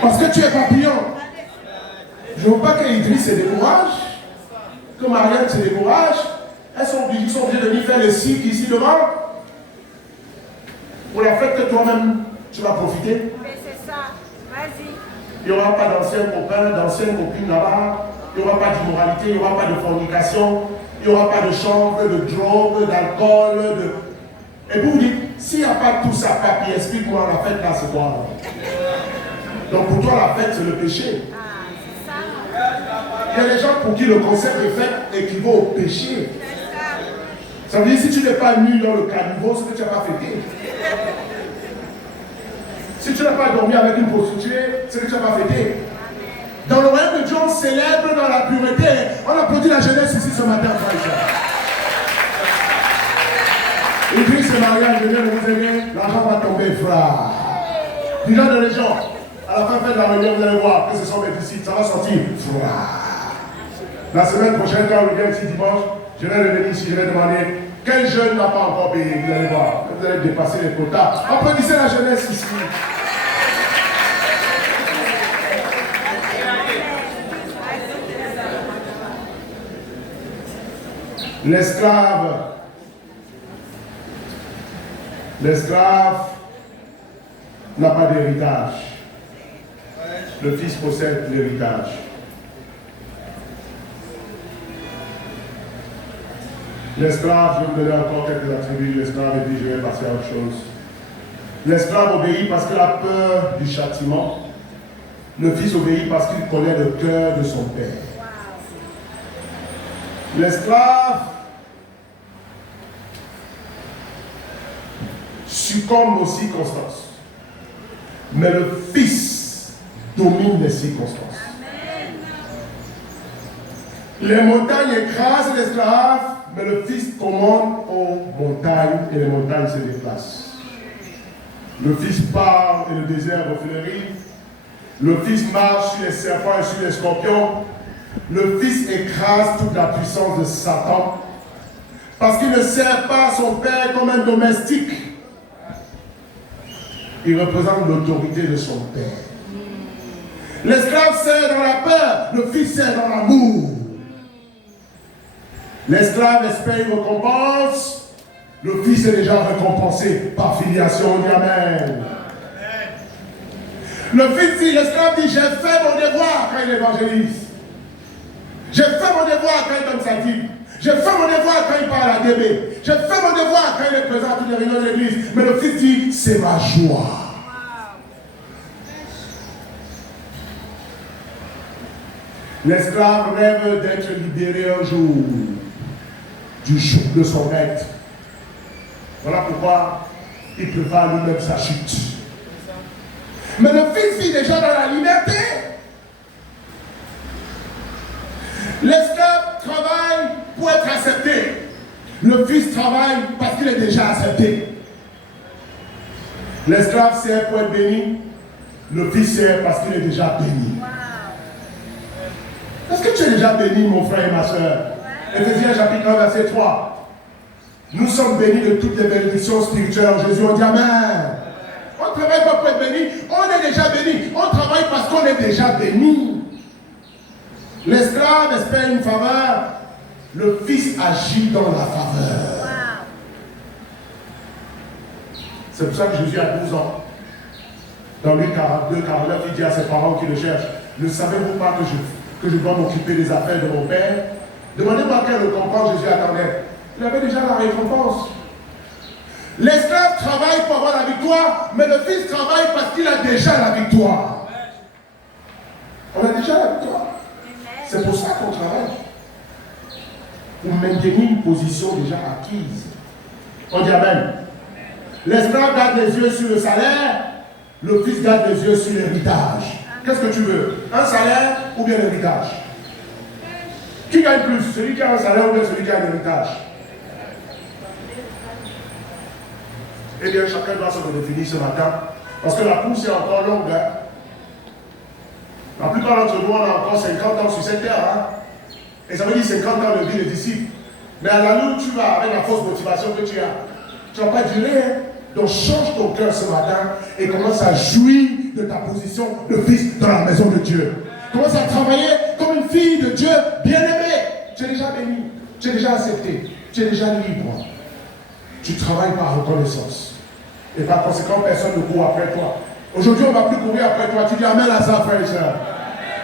Parce que tu es papillon. Je ne veux pas qu'Idriss se décourage, que Marianne se décourage. Elles sont obligées de venir faire le cirque ici devant. Pour la fête que toi-même, tu vas profiter. Mais c'est ça. Vas-y. Il n'y aura pas d'anciens copains, d'anciennes copines là-bas. Il n'y aura pas d'immoralité, il n'y aura pas de fornication. Il n'y aura pas de chanvre, de drogue, d'alcool. Et vous dites, s'il n'y a pas tout ça, papi, explique-moi la fête là, c'est quoi? Donc pour toi, la fête, c'est le péché. Ah, c'est ça. Il y a des gens pour qui le concept de fête équivaut au péché. Ça veut dire si tu n'es pas nu dans le caniveau, c'est que tu n'as pas fêté. Si tu n'as pas dormi avec une prostituée, c'est que tu n'as pas fêté. Dans le royaume de Dieu, on célèbre dans la pureté. On applaudit la jeunesse ici ce matin, frère. Idriss et Marianne, je viens de vous aimer, l'argent va tomber, frère. Dirigeants de région, à la fin de la réunion, vous allez voir que ce sont mes disciples, ça va sortir, frère. La semaine prochaine, quand on revient ici dimanche, je vais revenir ici, je vais demander quel jeune n'a pas encore payé, vous allez voir, vous allez dépasser les quotas. Applaudissez la jeunesse ici. L'esclave n'a pas d'héritage. Le fils possède l'héritage. L'esclave, je vais vous donner encore quelques attributs. L'esclave, et puis je vais passer à autre chose. L'esclave obéit parce qu'il a peur du châtiment. Le fils obéit parce qu'il connaît le cœur de son père. L'esclave succombe aux circonstances. Mais le fils domine les circonstances. Les montagnes écrasent l'esclave, mais le fils commande aux montagnes et les montagnes se déplacent. Le fils part et le désert refleurit. Le fils marche sur les serpents et sur les scorpions. Le fils écrase toute la puissance de Satan parce qu'il ne sert pas son père comme un domestique. Il représente l'autorité de son père. L'esclave sert dans la peur, le fils sert dans l'amour. L'esclave espère une récompense, le fils est déjà récompensé par filiation. On dit Amen. Le fils dit, l'esclave dit, j'ai fait mon devoir quand il évangélise. J'ai fait mon devoir quand il donne sa dîme. J'ai fait mon devoir quand il parle à DB. J'ai fait mon devoir quand il est présent à toutes les réunions de l'église. Mais le fils dit, c'est ma joie. L'esclave rêve d'être libéré un jour du joug de son maître. Voilà pourquoi il prépare lui-même sa chute. Mais le fils vit déjà dans la liberté. L'esclave travaille pour être accepté. Le fils travaille parce qu'il est déjà accepté. L'esclave sert pour être béni. Le fils sert parce qu'il est déjà béni. Est-ce que tu es déjà béni, mon frère et ma soeur? Éphésiens chapitre 1, verset 3. Nous sommes bénis de toutes les bénédictions spirituelles en Jésus. On dit Amen. On ne travaille pas pour être béni. On est déjà béni. On travaille parce qu'on est déjà béni. L'esclave espère une faveur. Le fils agit dans la faveur. C'est pour ça que Jésus a 12 ans. Dans Luc 42, 49, il dit à ses parents qui le cherchent, ne savez-vous pas que je dois m'occuper des affaires de mon Père? Demandez-moi quelle récompense Jésus attendait. Il avait déjà la récompense. L'esclave travaille pour avoir la victoire, mais le fils travaille parce qu'il a déjà la victoire. On a déjà la victoire. C'est pour ça qu'on travaille. Pour maintenir une position déjà acquise. On dit Amen. L'esclave garde les yeux sur le salaire, le fils garde les yeux sur l'héritage. Qu'est-ce que tu veux? Un salaire ou bien l'héritage? Qui gagne plus? Celui qui a un salaire ou bien celui qui a un héritage? Eh bien, chacun doit se redéfinir ce matin. Parce que la course est encore longue. Hein? La plupart d'entre nous, on a encore 50 ans sur cette terre. Hein? Et ça veut dire 50 ans de vie des disciples. Mais à la où tu vas, avec la fausse motivation que tu as, tu ne vas pas durer. Hein? Donc change ton cœur ce matin et commence à jouir de ta position de fils dans la maison de Dieu. Commence à travailler comme une fille de Dieu bien-aimée. Tu es déjà béni, tu es déjà accepté, tu es déjà libre. Tu travailles par reconnaissance. Et par conséquent, personne ne court après toi. Aujourd'hui, on ne va plus courir après toi. Tu dis Amen à ça, frère et soeur.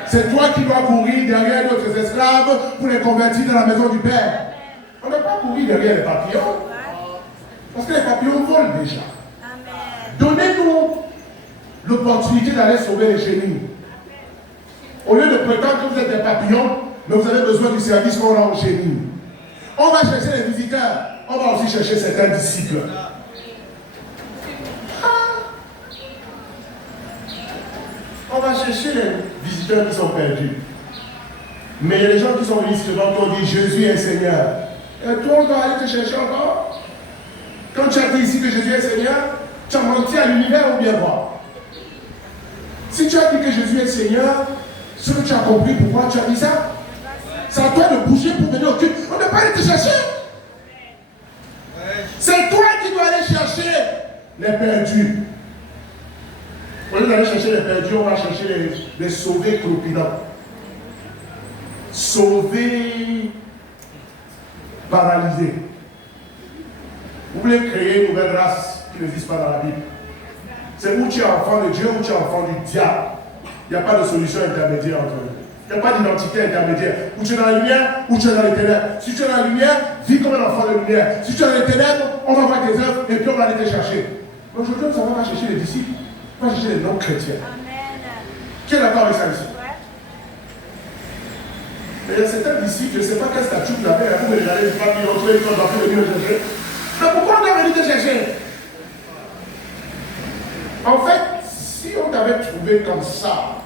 C'est toi qui dois courir derrière d'autres esclaves pour les convertir dans la maison du Père. On ne va pas courir derrière les papillons. Parce que les papillons volent déjà. Donnez-nous l'opportunité d'aller sauver les génies. Au lieu de prétendre que vous êtes des papillons, mais vous avez besoin du service qu'on a aux génies. On va chercher les visiteurs. On va aussi chercher certains disciples. On va chercher les visiteurs qui sont perdus. Mais il y a des gens qui sont venus devant toi et disent Jésus est Seigneur. Et toi, on doit aller te chercher encore. Quand tu as dit ici que Jésus est Seigneur, tu as menti à l'univers ou bien quoi? Si tu as dit que Jésus est Seigneur, ce que tu as compris, pourquoi tu as dit ça? C'est à toi de bouger pour venir au culte. On ne peut pas aller te chercher. C'est toi qui dois aller chercher les perdus. Au lieu d'aller chercher les perdus, on va chercher les sauvés clopinants. Sauvés paralysés. Vous voulez créer une nouvelle race qui n'existe pas dans la Bible. C'est où tu es enfant de Dieu ou tu es enfant du diable. Il n'y a pas de solution intermédiaire entre eux. Il n'y a pas d'identité intermédiaire. Ou tu es dans la lumière ou tu es dans les ténèbres. Si tu es dans la lumière, vis comme un enfant de lumière. Si tu es dans les ténèbres, on va voir tes œuvres et puis on va aller te chercher. Aujourd'hui, on ne va pas chercher les disciples, on va chercher les non-chrétiens. Qui est d'accord avec ça ici? Mais il y a certains disciples, je ne sais pas quel statut vous avez, vous me regardez, vous m'avez retrouvé une fois dans le venir me chercher. Mais pourquoi on doit venir te chercher? En fait, si on t'avait trouvé comme ça,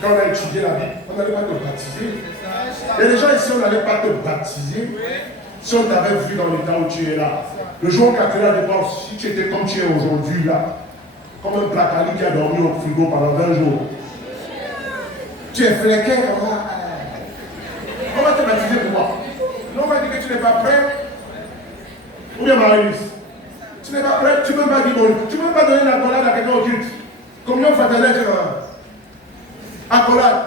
quand on a étudié la Bible, on n'allait pas te baptiser. Il y a des gens ici, on n'allait pas te baptiser si on t'avait vu dans l'état où tu es là. Le jour où Catherine dépense, si tu étais comme tu es aujourd'hui là, comme un placali qui a dormi au frigo pendant 20 jours, tu es fléqué comme ça. On va te baptiser pour moi. Non, on va dire que tu n'es pas prêt. Ou bien Marius, tu n'es pas prêt, tu ne peux pas dire bon, tu ne peux pas donner l'accolade à quelqu'un au culte. Combien fraternel tu as? Accolade.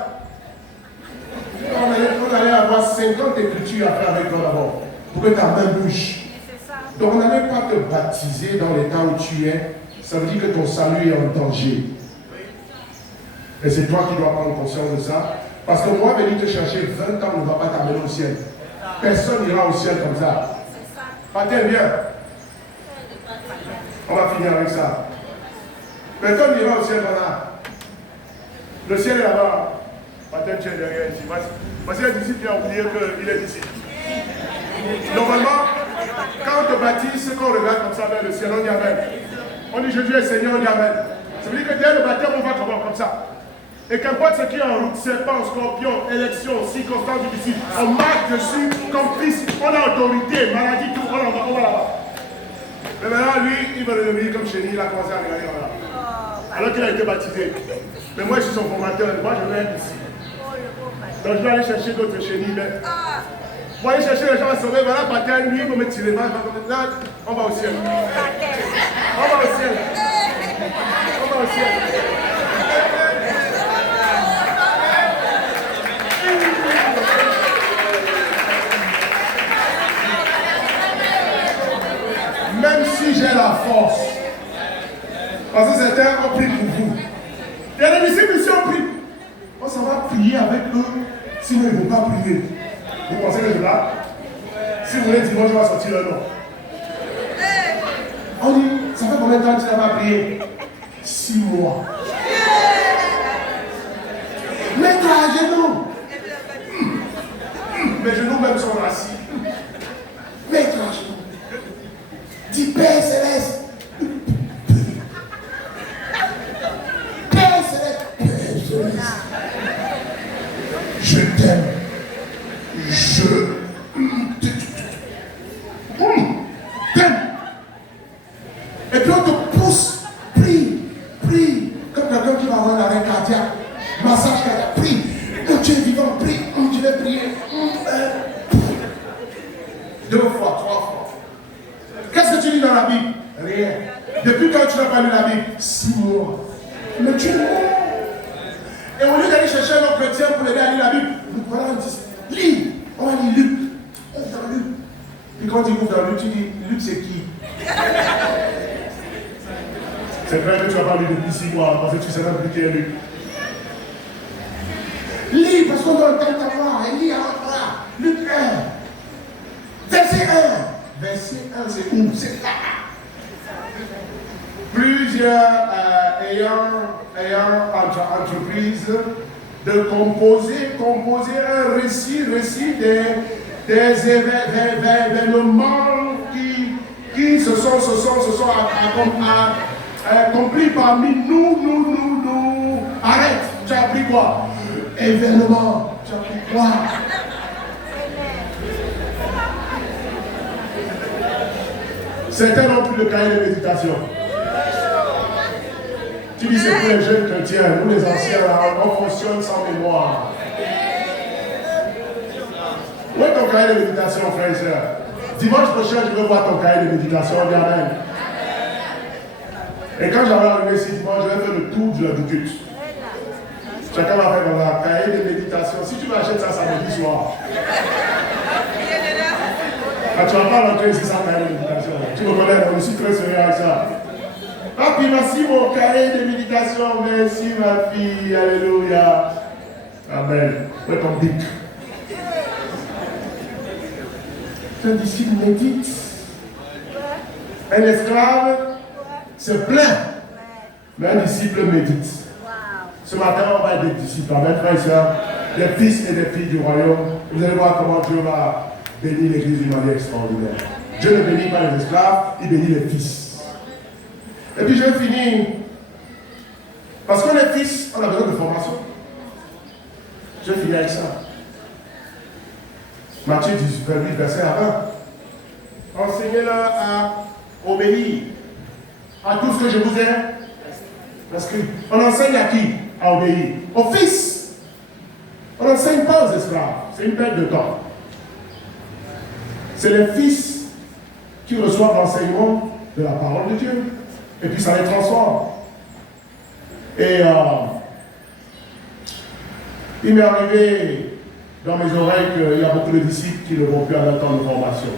On allait avoir 50 écritures à faire avec toi d'abord, pour que ta main bouge. Donc on n'allait pas te baptiser dans l'état où tu es, ça veut dire que ton salut est en danger. Et c'est toi qui dois prendre conscience de ça. Parce que moi, venir te chercher 20 ans ne va pas t'amener au ciel. Personne n'ira au ciel comme ça. Patel, viens. On va finir avec ça. Personne n'ira au ciel comme ça. Le ciel est là-bas. Patel, tu es derrière ici. Voici un disciple qui a oublié qu'il est ici. Normalement, quand on te baptise, quand on regarde comme ça vers le ciel, on dit Amen. On dit Jésus est Seigneur, on dit Amen. Ça veut dire que dès le baptême, on va comme ça. Et qu'importe ce qui est en route, serpent, scorpion, élection, circonstance difficile, on marche dessus comme fils, on a autorité, maladie, tout, on va là-bas. Mais maintenant, lui, il veut devenir comme chez lui, il a commencé à regarder là. Alors qu'il a été baptisé. Mais moi, je suis son formateur, moi, je vais être ici. Donc, je vais aller chercher d'autres chenilles. Moi, aller chercher les gens à sauver, voilà, Patel, lui, il va me tirer, là, on va au ciel. On va au ciel. On va au ciel. Même si j'ai la force, parce que certains ont pris pour vous. Il y a des disciples ici ont pris. On s'en va prier avec eux, sinon ils ne vont pas prier. Vous pensez que je suis là? Si vous voulez dimanche, je vais sortir le nom. On dit, ça fait combien de temps que tu n'as pas prié? 6 mois. Mets-toi à genoux. Mes genoux même sont assis. Mets-toi à genoux. Dis Père Céleste. Père Céleste. Père Céleste. Je t'aime. Je t'aime. Et puis on te pousse. Prie. Prie. Comme quelqu'un qui va avoir un arrêt cardiaque. Massage cardiaque. Prie. Quand tu es vivant, prie. Tu vas prier. 2 fois, 3 fois. Qu'est-ce que tu lis dans la Bible? Rien. Depuis quand tu n'as pas lu la Bible? 6 mois. Mais tu es mort. Et au lieu d'aller chercher un autre chrétien pour l'aider à lire la Bible, nous voilà, on dit, lis. On va lire Luc. Ouvre dans Luc. Puis quand tu ouvres dans Luc, tu dis, Luc c'est qui? C'est vrai que tu n'as pas lu depuis 6 mois, parce que tu sais même plus qui est Luc. Lis, parce qu'on doit le temps d'avoir. Et lis alors là. Luc 1. Verset 1. Verset 1, c'est où? C'est là. Plusieurs ayant entreprise de composer un récit des événements qui se sont accomplis parmi nous. Arrête, tu as appris quoi? Événement, tu as appris quoi? Certains n'ont plus de cahier de méditation. Tu dis c'est pour les jeunes chrétiens, nous les anciens, on fonctionne sans mémoire. Où est ton cahier de méditation, frère et soeur? Dimanche prochain, je veux voir ton cahier de méditation. Amen. Et quand j'avais arrivé ici dimanche, je vais faire le tour du culte. Chacun va faire dans la cahier de méditation. Si tu m'achètes ça samedi soir, tu ne vas pas rentrer ici sans cahier de méditation. Tu me connais, je suis très sérieux avec ça. Papi, merci mon cahier de méditation. Merci ma fille. Alléluia. Amen. Où est ton bic? Un disciple médite. Un esclave se plaint. Mais un disciple médite. Ce matin, on va être des disciples. Amen, frères et sœurs. Des fils et des filles du royaume. Vous allez voir comment Dieu va bénir l'église d'une manière extraordinaire. Dieu ne bénit pas les esclaves, il bénit les fils. Et puis je vais finir. Parce que les fils, on a besoin de formation. Je vais finir avec ça. Matthieu 18, verset 1. Enseignez-leur à obéir à tout ce que je vous ai prescrit. On enseigne à qui? À obéir. Aux fils. On n'enseigne pas aux esclaves. C'est une perte de temps. C'est les fils qui reçoivent l'enseignement de la parole de Dieu. Et puis ça les transforme. Et il m'est arrivé dans mes oreilles qu'il y a beaucoup de disciples qui ne vont plus à leur temps de formation.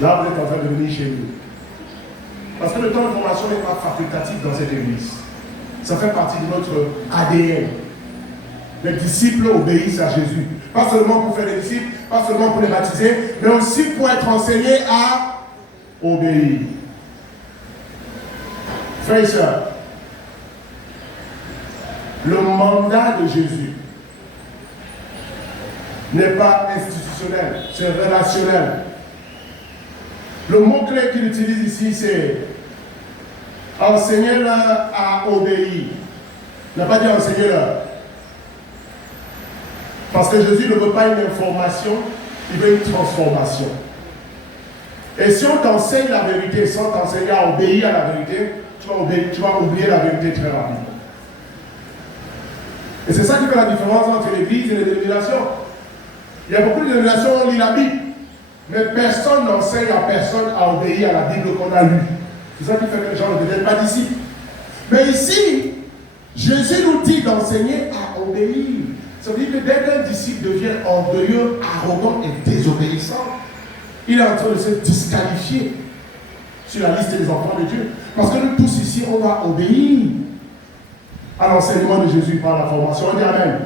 Là, vous êtes en train de venir chez nous. Parce que le temps de formation n'est pas facultatif dans cette église. Ça fait partie de notre ADN. Les disciples obéissent à Jésus. Pas seulement pour faire des disciples, pas seulement pour les baptiser, mais aussi pour être enseignés à obéir. Frères et sœurs, le mandat de Jésus n'est pas institutionnel, c'est relationnel. Le mot-clé qu'il utilise ici, c'est enseigner-leur à obéir. Il n'a pas dit enseigner-leur. Parce que Jésus ne veut pas une information, il veut une transformation. Et si on t'enseigne la vérité sans t'enseigner à obéir à la vérité, tu vas oublier la vérité très rapidement. Et c'est ça qui fait la différence entre l'église et les dénominations. Il y a beaucoup de dénominations où on lit la Bible, mais personne n'enseigne à personne à obéir à la Bible qu'on a lue. C'est ça qui fait que les gens ne deviennent pas disciples. Mais ici, Jésus nous dit d'enseigner à obéir. Ça veut dire que dès qu'un disciple devient orgueilleux, arrogant et désobéissant, il est en train de se disqualifier sur la liste des enfants de Dieu. Parce que nous tous ici, on va obéir à l'enseignement de Jésus par la formation. On dit Amen.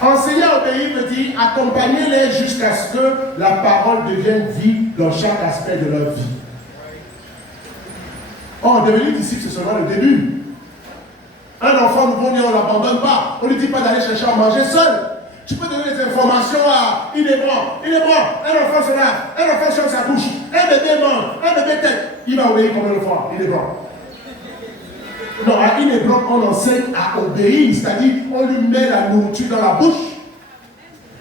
Enseigner à obéir veut dire accompagner-les jusqu'à ce que la parole devienne vie dans chaque aspect de leur vie. Or, devenir disciple, c'est seulement le début. Un enfant nouveau-né, on ne l'abandonne pas. On ne lui dit pas d'aller chercher à manger seul. Tu peux donner des informations à il est bon, un enfant se lave, un enfant change sa bouche, un bébé mange, un bébé tête. Il va obéir combien de fois? Il est blanc. Non, à il est blanc, on enseigne à obéir, c'est-à-dire on lui met la nourriture dans la bouche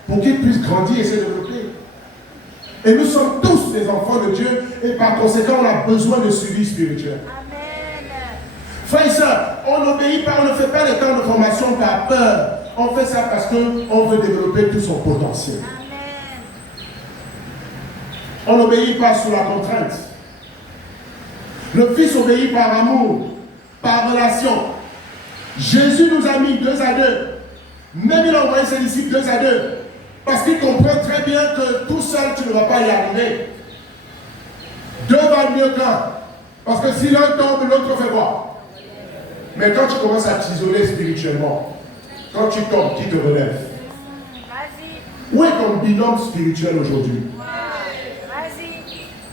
pour qu'il puisse grandir et se développer. Et nous sommes tous des enfants de Dieu et par conséquent on a besoin de suivi spirituel. Frères et sœurs, on n'obéit pas, on ne fait pas les temps de formation par peur. On fait ça parce qu'on veut développer tout son potentiel. On n'obéit pas sous la contrainte. Le Fils obéit par amour, par relation. Jésus nous a mis 2 à 2. Même il a envoyé ses disciples 2 à 2. Parce qu'il comprend très bien que tout seul, tu ne vas pas y arriver. 2 valent mieux qu'un. Parce que si l'un tombe, l'autre fait quoi? Mais quand tu commences à t'isoler spirituellement, quand tu tombes, qui te relève? Où est ton binôme spirituel aujourd'hui?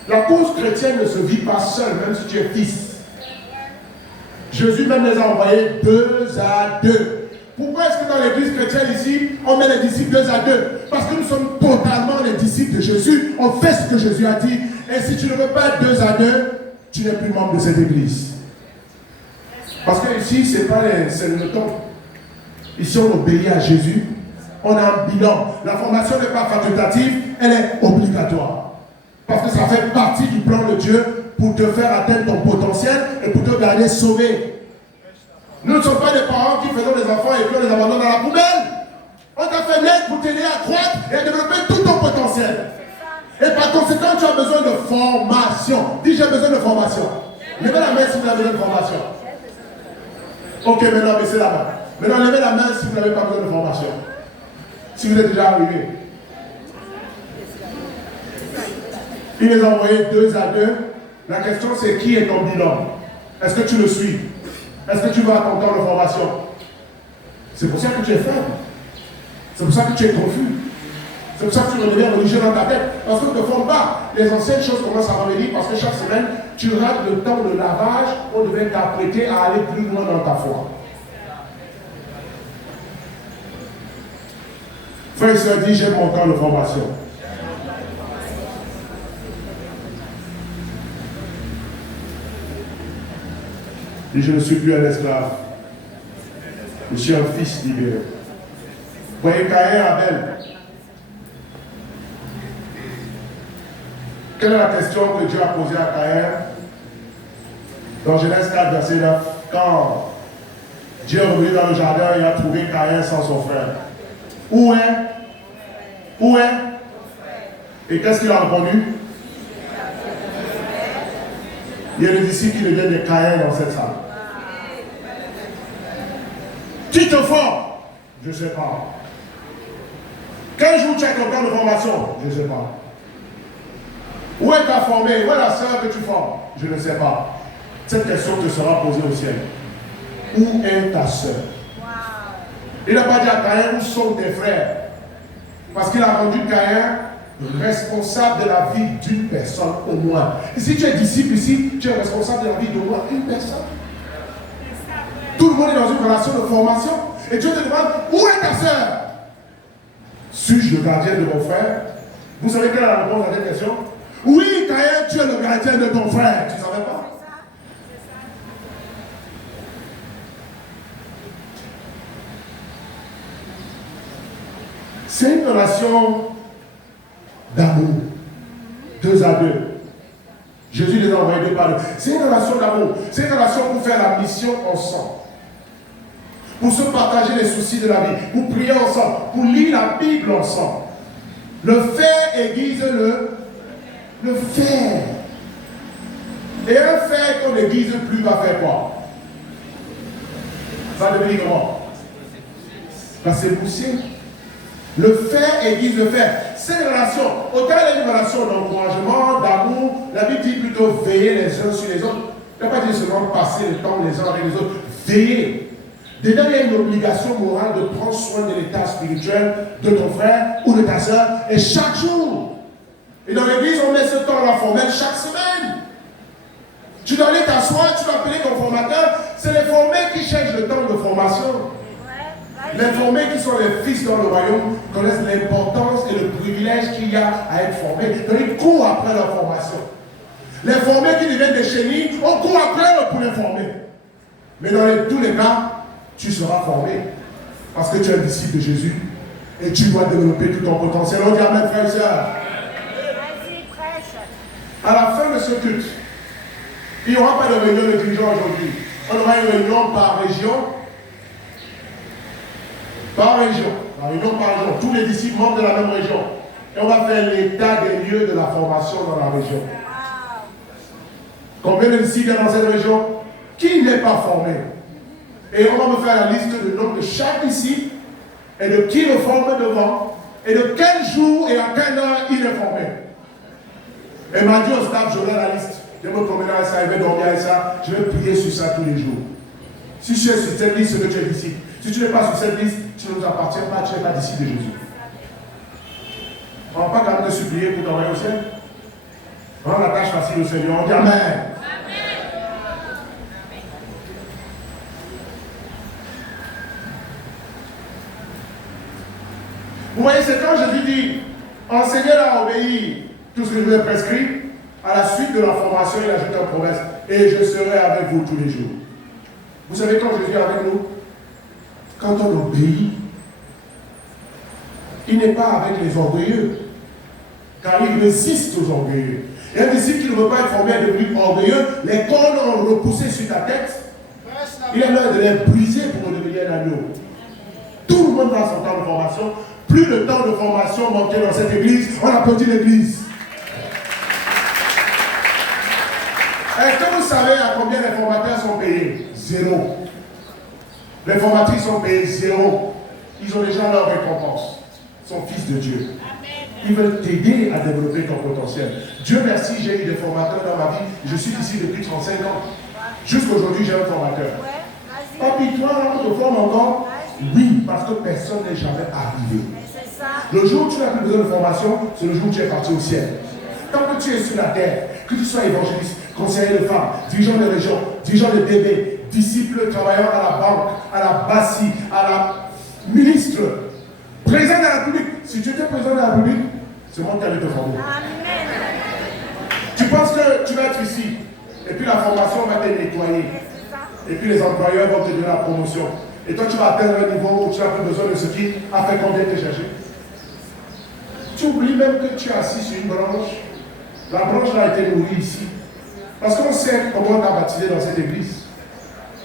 La cause chrétienne ne se vit pas seule, même si tu es fils. Jésus même les a envoyés 2 à 2. Pourquoi est-ce que dans l'église chrétienne ici, on met les disciples 2 à 2? Parce que nous sommes totalement les disciples de Jésus. On fait ce que Jésus a dit. Et si tu ne veux pas être 2 à 2, tu n'es plus membre de cette église. Parce que ici, ce n'est pas le temps. Ici, on obéit à Jésus. On a un bilan. La formation n'est pas facultative, elle est obligatoire. Parce que ça fait partie du plan de Dieu pour te faire atteindre ton potentiel et pour te garder sauvé. Nous ne sommes pas des parents qui faisons des enfants et puis on les abandonne dans la poubelle. On t'a fait naître pour t'aider à croître et à développer tout ton potentiel. Et par conséquent, tu as besoin de formation. Dis, j'ai besoin de formation. Levez la main si vous avez besoin de formation. Ok, maintenant, baissez la main. Maintenant, levez la main si vous n'avez pas besoin de formation. Si vous êtes déjà arrivé. Il les a envoyés 2 à 2. La question, c'est qui est ton bilan? Est-ce que tu le suis? Est-ce que tu vas à ton temps de formation? C'est pour ça que tu es faible. C'est pour ça que tu es confus. C'est pour ça que tu redeviens religieux dans ta tête. Parce que ne te formes pas. Les anciennes choses commencent à revenir parce que chaque semaine, tu rates le temps de lavage. On devait t'apprêter à aller plus loin dans ta foi. Frère et sœur, dis, j'aime mon temps de formation. Et je ne suis plus un esclave. Je suis un fils libéré. Voyez Caïn et Abel. Quelle est la question que Dieu a posée à Caïn? Dans Genèse 4, verset 9. Quand Dieu est revenu dans le jardin, il a trouvé Caïn sans son frère. Où est? Où est? Et qu'est-ce qu'il a répondu? Il y a des disciples qui deviennent des Caïns dans cette salle. Qui te forme? Je ne sais pas. Quel jour tu as ton temps de formation? Je ne sais pas. Où est ta formée? Où est la sœur que tu formes? Je ne sais pas. Cette question te sera posée au ciel. Où est ta sœur? Il n'a pas dit à Caïn, où sont tes frères? Parce qu'il a rendu Caïn responsable de la vie d'une personne au moins. Et si tu es disciple ici, tu es responsable de la vie d'au moins une personne. Tout le monde est dans une relation de formation. Et Dieu te demande, où est ta soeur? Suis-je le gardien de mon frère? Vous savez quelle est la réponse à cette question? Oui, Caïn, tu es le gardien de ton frère. Tu ne savais pas? C'est une relation d'amour. 2 à 2. Jésus les a envoyés 2 par 2. C'est une relation d'amour. C'est une relation pour faire la mission ensemble. Pour se partager les soucis de la vie. Pour prier ensemble. Pour lire la Bible ensemble. Le faire aiguise le faire. Et un fer qu'on n'aiguise plus va faire quoi? Va devenir comment? Va s'épousser. Le fer aiguise le fer. C'est une relation. Autant il y a une relation d'encouragement, d'amour, la Bible dit plutôt veiller les uns sur les autres. Il ne pas dire seulement passer le temps les uns avec les autres. Veiller. Dedans, il y a une obligation morale de prendre soin de l'état spirituel de ton frère ou de ta soeur. Et chaque jour. Et dans l'église, on met ce temps-là formel chaque semaine. Tu dois aller t'asseoir, tu dois appeler ton formateur. C'est les formés qui cherchent le temps de formation. Les formés qui sont les fils dans le royaume connaissent l'importance et le privilège qu'il y a à être formés. Donc ils courent après leur formation. Les formés qui deviennent des chenilles, on court après eux pour les former. Mais dans tous les cas, tu seras formé. Parce que tu es un disciple de Jésus. Et tu dois développer tout ton potentiel. On dit amen, frères et sœurs. À la fin de ce culte, il n'y aura pas de réunion de dirigeants aujourd'hui. On aura une réunion par région. Par région, la réunion par région, tous les disciples membres de la même région. Et on va faire l'état des lieux de la formation dans la région. Combien de disciples il y a dans cette région? Qui n'est pas formé? Et on va me faire la liste de noms de chaque disciple et de qui le forme devant et de quel jour et à quelle heure il est formé. Et m'a dit au staff, j'aurai la liste. Je vais me promener avec ça, je vais dormir avec ça, je vais prier sur ça tous les jours. Si tu es sur cette liste, c'est que tu es disciple. Si tu n'es pas sur cette liste, tu ne nous appartiens pas, tu n'es pas disciple de Jésus. On ne va pas quand même te supplier pour t'envoyer au ciel. On rend la tâche facile au Seigneur. On dit Amen. Amen. Vous voyez, c'est quand Jésus dit enseignez-leur à obéir tout ce que je vous ai prescrit. À la suite de la formation, il ajoute une promesse et je serai avec vous tous les jours. Vous savez quand Jésus est avec nous? Quand on obéit, il n'est pas avec les orgueilleux, car il résiste aux orgueilleux. Et un disciple qui ne veut pas être formé à devenir orgueilleux, les cornes ont repoussé sur ta tête, il est l'heure de les briser pour devenir un agneau. Tout le monde a son temps de formation. Plus de temps de formation manqué dans cette église, on applaudit l'église. Est-ce que vous savez à combien les formateurs sont payés? 0. Les formatrices sont payées 0. Ils ont déjà leur récompense. Ils sont fils de Dieu. Ils veulent t'aider à développer ton potentiel. Dieu merci, j'ai eu des formateurs dans ma vie. Je suis ici depuis 35 ans. Jusqu'aujourd'hui, j'ai un formateur. Papi, toi, là, on te forme encore? Oui, parce que personne n'est jamais arrivé. Le jour où tu n'as plus besoin de formation, c'est le jour où tu es parti au ciel. Tant que tu es sur la terre, que tu sois évangéliste, conseiller de femmes, dirigeant de région, dirigeant de bébés, disciple travaillant à la banque, à la BASSI, à la ministre, président de la République. Si tu étais président de la République, c'est moi qui allais te former. Amen. Tu penses que tu vas être ici, et puis la formation va te nettoyer. Et puis les employeurs vont te donner la promotion. Et toi, tu vas atteindre un niveau où tu n'as plus besoin de ce qui a fait combien te chercher. Tu oublies même que tu es assis sur une branche. La branche là a été nourrie ici. Parce qu'on sait comment on t'a baptisé dans cette église.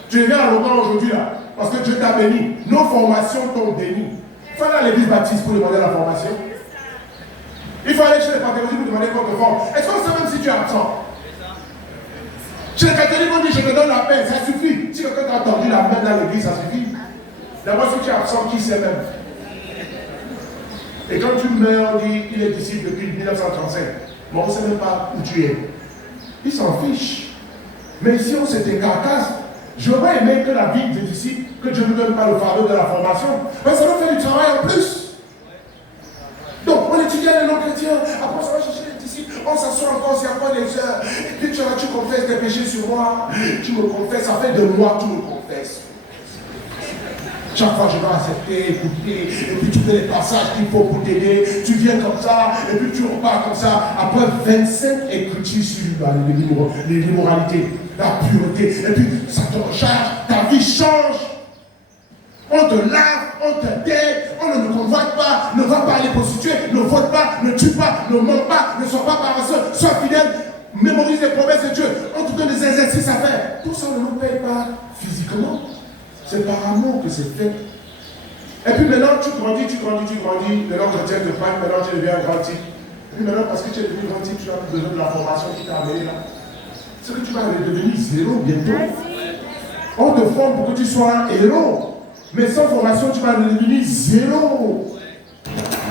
Tu es venu à l'OMA aujourd'hui là, parce que Dieu t'a béni. Nos formations t'ont béni. Il faut aller à l'église baptiste pour demander la formation. Il faut aller chez les pentecôtistes pour demander qu'on te forme. Est-ce qu'on sait même si tu es absent? Chez les catholiques, on dit je te donne la peine, ça suffit. Si quelqu'un t'a tendu la main dans l'église, ça suffit. D'abord, si tu es absent, qui sait même? Et quand tu meurs, on dit il est disciple depuis 1935. Mais on ne sait même pas où tu es. Il s'en fiche. Mais si on s'est écarcasse, J'aurais aimé que la vie des disciples, que Dieu ne nous donne pas le fardeau de la formation, mais ça nous fait du travail en plus. Donc, on étudie les non-chrétiens, après ça va chercher les disciples, on s'assoit encore, c'est encore des heures, et puis tu confesses tes péchés sur moi, tu me confesses, ça fait 2 mois que tu me confesses. Chaque fois, je dois accepter, écouter, et puis tu fais les passages qu'il faut pour t'aider, tu viens comme ça, et puis tu repars comme ça. Après 25 écritures sur l'immoralité, la pureté, et puis ça te recharge, ta vie change. On te lave, on te dette, on ne convoite pas, ne va pas aller prostituer, ne vote pas, ne tue pas, ne ment pas, ne sois pas paresseux, sois fidèle, mémorise les promesses de Dieu. On te donne des exercices à faire. Tout ça ne nous paye pas physiquement. C'est par amour que c'est fait. Et puis maintenant, tu grandis. Maintenant, chrétien te prête, maintenant tu deviens un grand type. Et puis maintenant, parce que tu es devenu grand type, tu n'as plus besoin de la formation qui t'a amené là. C'est que tu vas devenir zéro bientôt. On te forme pour que tu sois un héros. Mais sans formation, tu vas devenir zéro.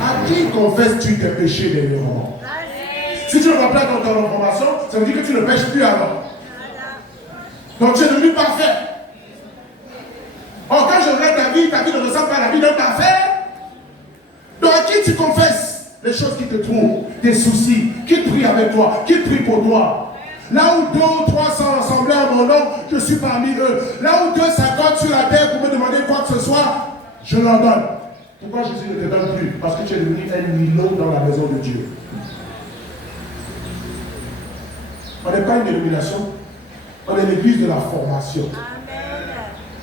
À qui confesses-tu tes péchés dernièrement? Si tu ne vas pas dans ta formation, ça veut dire que tu ne pêches plus alors. Donc tu es devenu parfait. Or, quand je regarde ta vie ne ressemble pas à la vie d'un parfait. Donc à qui tu confesses les choses qui te trouvent, tes soucis, qui prie avec toi, qui prie pour toi? Là où 2 ou 3 sont rassemblés à mon nom, je suis parmi eux. Là où 2 s'accordent sur la terre pour me demander quoi que ce soit, je leur donne. Pourquoi Jésus ne te donne plus? Parce que tu es devenu un îlot dans la maison de Dieu. On n'est pas une dénomination, on est l'église de la formation.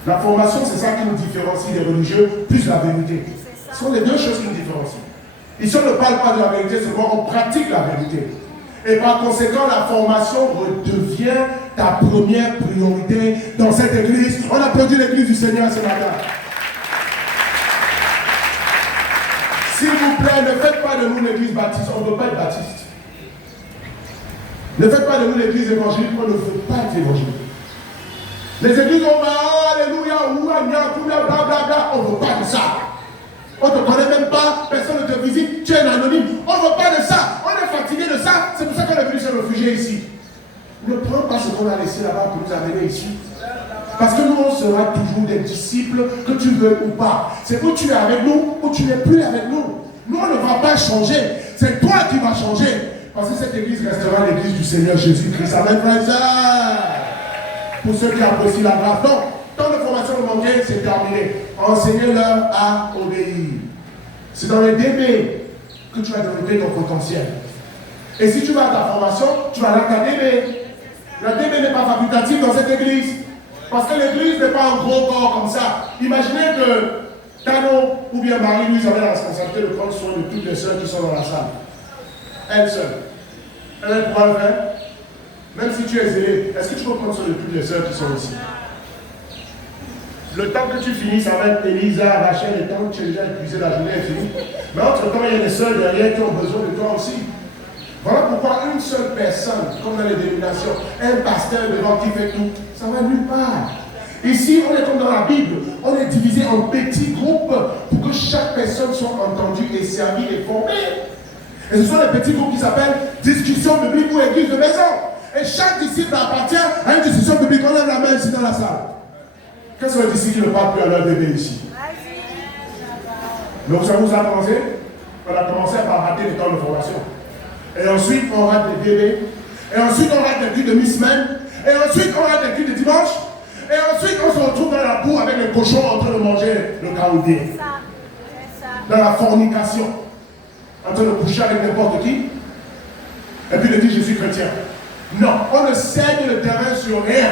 La formation, c'est ça qui nous différencie des religieux, plus la vérité. Ce sont les 2 choses qui nous différencient. Ici, on ne parle pas de la vérité, seulement on pratique la vérité. Et par conséquent, la formation redevient ta première priorité dans cette église. On applaudit l'église du Seigneur ce matin. S'il vous plaît, ne faites pas de nous l'église baptiste. On ne veut pas être baptiste. Ne faites pas de nous l'église évangélique. On ne veut pas être évangélique. Les églises, on va, alléluia, blablabla. On ne veut pas de ça. On ne te connaît même pas, personne ne te visite, tu es un anonyme. On ne veut pas de ça, on est fatigué de ça. C'est pour ça qu'on est venu se réfugier ici. Ne prends pas ce qu'on a laissé là-bas pour nous amener ici. Parce que nous, on sera toujours des disciples, que tu veux ou pas. C'est où tu es avec nous ou tu n'es plus avec nous. Nous, on ne va pas changer. C'est toi qui vas changer. Parce que cette église restera l'église du Seigneur Jésus-Christ. Amen, frères et sœurs. Pour ceux qui apprécient la grâce. Donc, tant de formation de manquer, c'est terminé. Enseignez-leur à obéir. C'est dans les DB que tu vas développer ton potentiel. Et si tu vas à ta formation, tu vas aller à ta DB. La DB n'est pas facultative dans cette église. Parce que l'église n'est pas un gros corps comme ça. Imaginez que Tano ou bien Marie-Louise avait la responsabilité de prendre soin de toutes les sœurs qui sont dans la salle. Elle seule. Elle pourra le faire. Même si tu es zélé, est-ce que tu peux prendre soin de toutes les sœurs qui sont ici? Le temps que tu finisses avec Elisa, Rachel, le temps que tu es déjà épuisé, la journée est finie. Mais entre-temps, il y a des sœurs derrière qui ont besoin de toi aussi. Voilà pourquoi une seule personne, comme dans les dénominations, un pasteur devant qui fait tout, ça va nulle part. Ici, on est comme dans la Bible, on est divisé en petits groupes pour que chaque personne soit entendue et servie et formée. Et ce sont les petits groupes qui s'appellent discussion biblique ou église de maison. Et chaque disciple appartient à une discussion biblique. On lève la main ici dans la salle. Quels sont les disciples qui ne parlent plus à leur bébé ici? Donc ça vous a commencé? On a commencé par rater le temps de formation. Et ensuite, on rate les bébés. Et ensuite, on rate les culs de mi-semaine. Et ensuite, on rate les culs de dimanche. Et ensuite, on se retrouve dans la boue avec les cochons en train de manger le caoudé. Dans la fornication. En train de coucher avec n'importe qui. Et puis de dire, je suis chrétien. Non, on ne cède le terrain sur rien.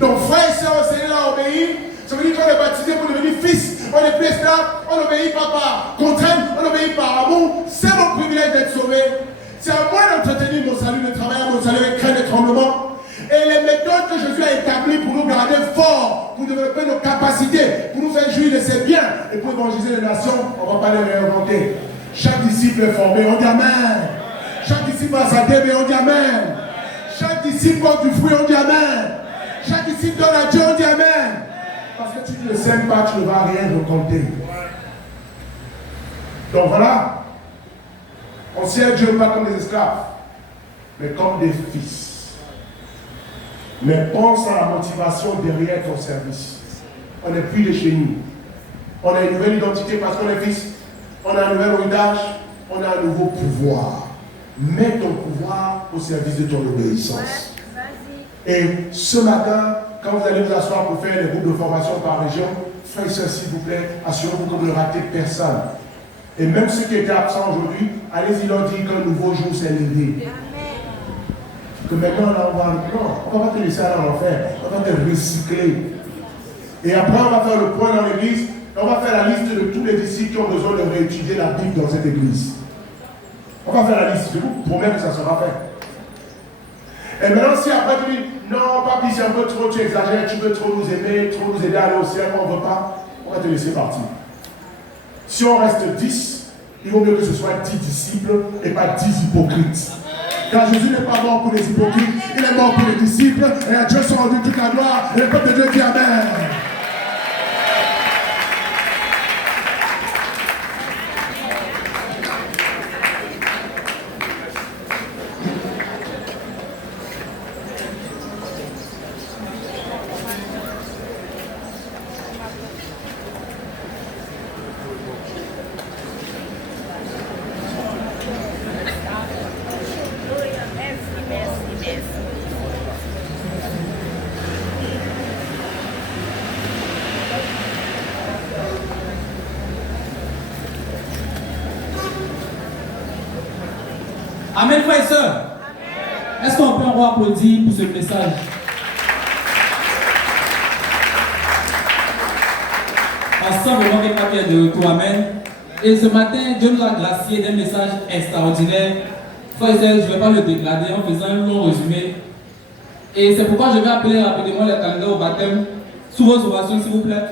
Donc, frères et sœurs, Seigneur a obéi. Ça veut dire qu'on est baptisé pour devenir fils. On est plus là, on n'obéit pas par contrainte, on obéit par amour. C'est mon privilège d'être sauvé. C'est à moi d'entretenir mon salut, de travailler à mon salut avec crainte et tremblement. Et les méthodes que Jésus a établies pour nous garder forts, pour développer nos capacités, pour nous faire jouir de ses biens et pour évangéliser les nations, on ne va pas les réinventer. Chaque disciple est formé, on dit Amen. Chaque disciple a sa DB, on dit Amen. Chaque disciple porte du fruit, on dit Amen. Chaque disciple donne à Dieu, on dit Amen. Parce que tu ne le sèmes pas, tu ne vas rien récolter. Donc voilà. On sert Dieu pas comme des esclaves, mais comme des fils. Mais pense à la motivation derrière ton service. On n'est plus de chez nous. On a une nouvelle identité parce qu'on est fils. On a un nouvel héritage. On a un nouveau pouvoir. Mets ton pouvoir au service de ton obéissance. Et ce matin, quand vous allez vous asseoir pour faire les groupes de formation par région, faites ça s'il vous plaît. Assurez-vous que vous ne ratez personne. Et même ceux qui étaient absents aujourd'hui, allez-y leur dire qu'un nouveau jour s'est levé. Que maintenant, là, on va pas te laisser aller en enfer. On va te recycler. Et après, on va faire le point dans l'église. Et on va faire la liste de tous les disciples qui ont besoin de réétudier la Bible dans cette église. On va faire la liste. Je vous promets que ça sera fait. Et maintenant, si après tu dis, non, papi, c'est un peu trop, tu exagères, tu veux trop nous aimer, trop nous aider à aller au ciel, on ne veut pas, on va te laisser partir. Si on reste 10, il vaut mieux que ce soit 10 disciples et pas 10 hypocrites. Car Jésus n'est pas mort pour les hypocrites, il est mort pour les disciples, et à Dieu soit rendu toute la gloire, et le peuple de Dieu dit Amen. Amen, frères et sœurs. Est-ce qu'on peut avoir applaudi pour ce message? On sent vraiment quelqu'un qui est de retour. Amen. Et ce matin, Dieu nous a gracié d'un message extraordinaire. Frères et sœurs, je ne vais pas le dégrader en faisant un long résumé. Et c'est pourquoi je vais appeler rapidement les candidats au baptême sous vos ovations, s'il vous plaît.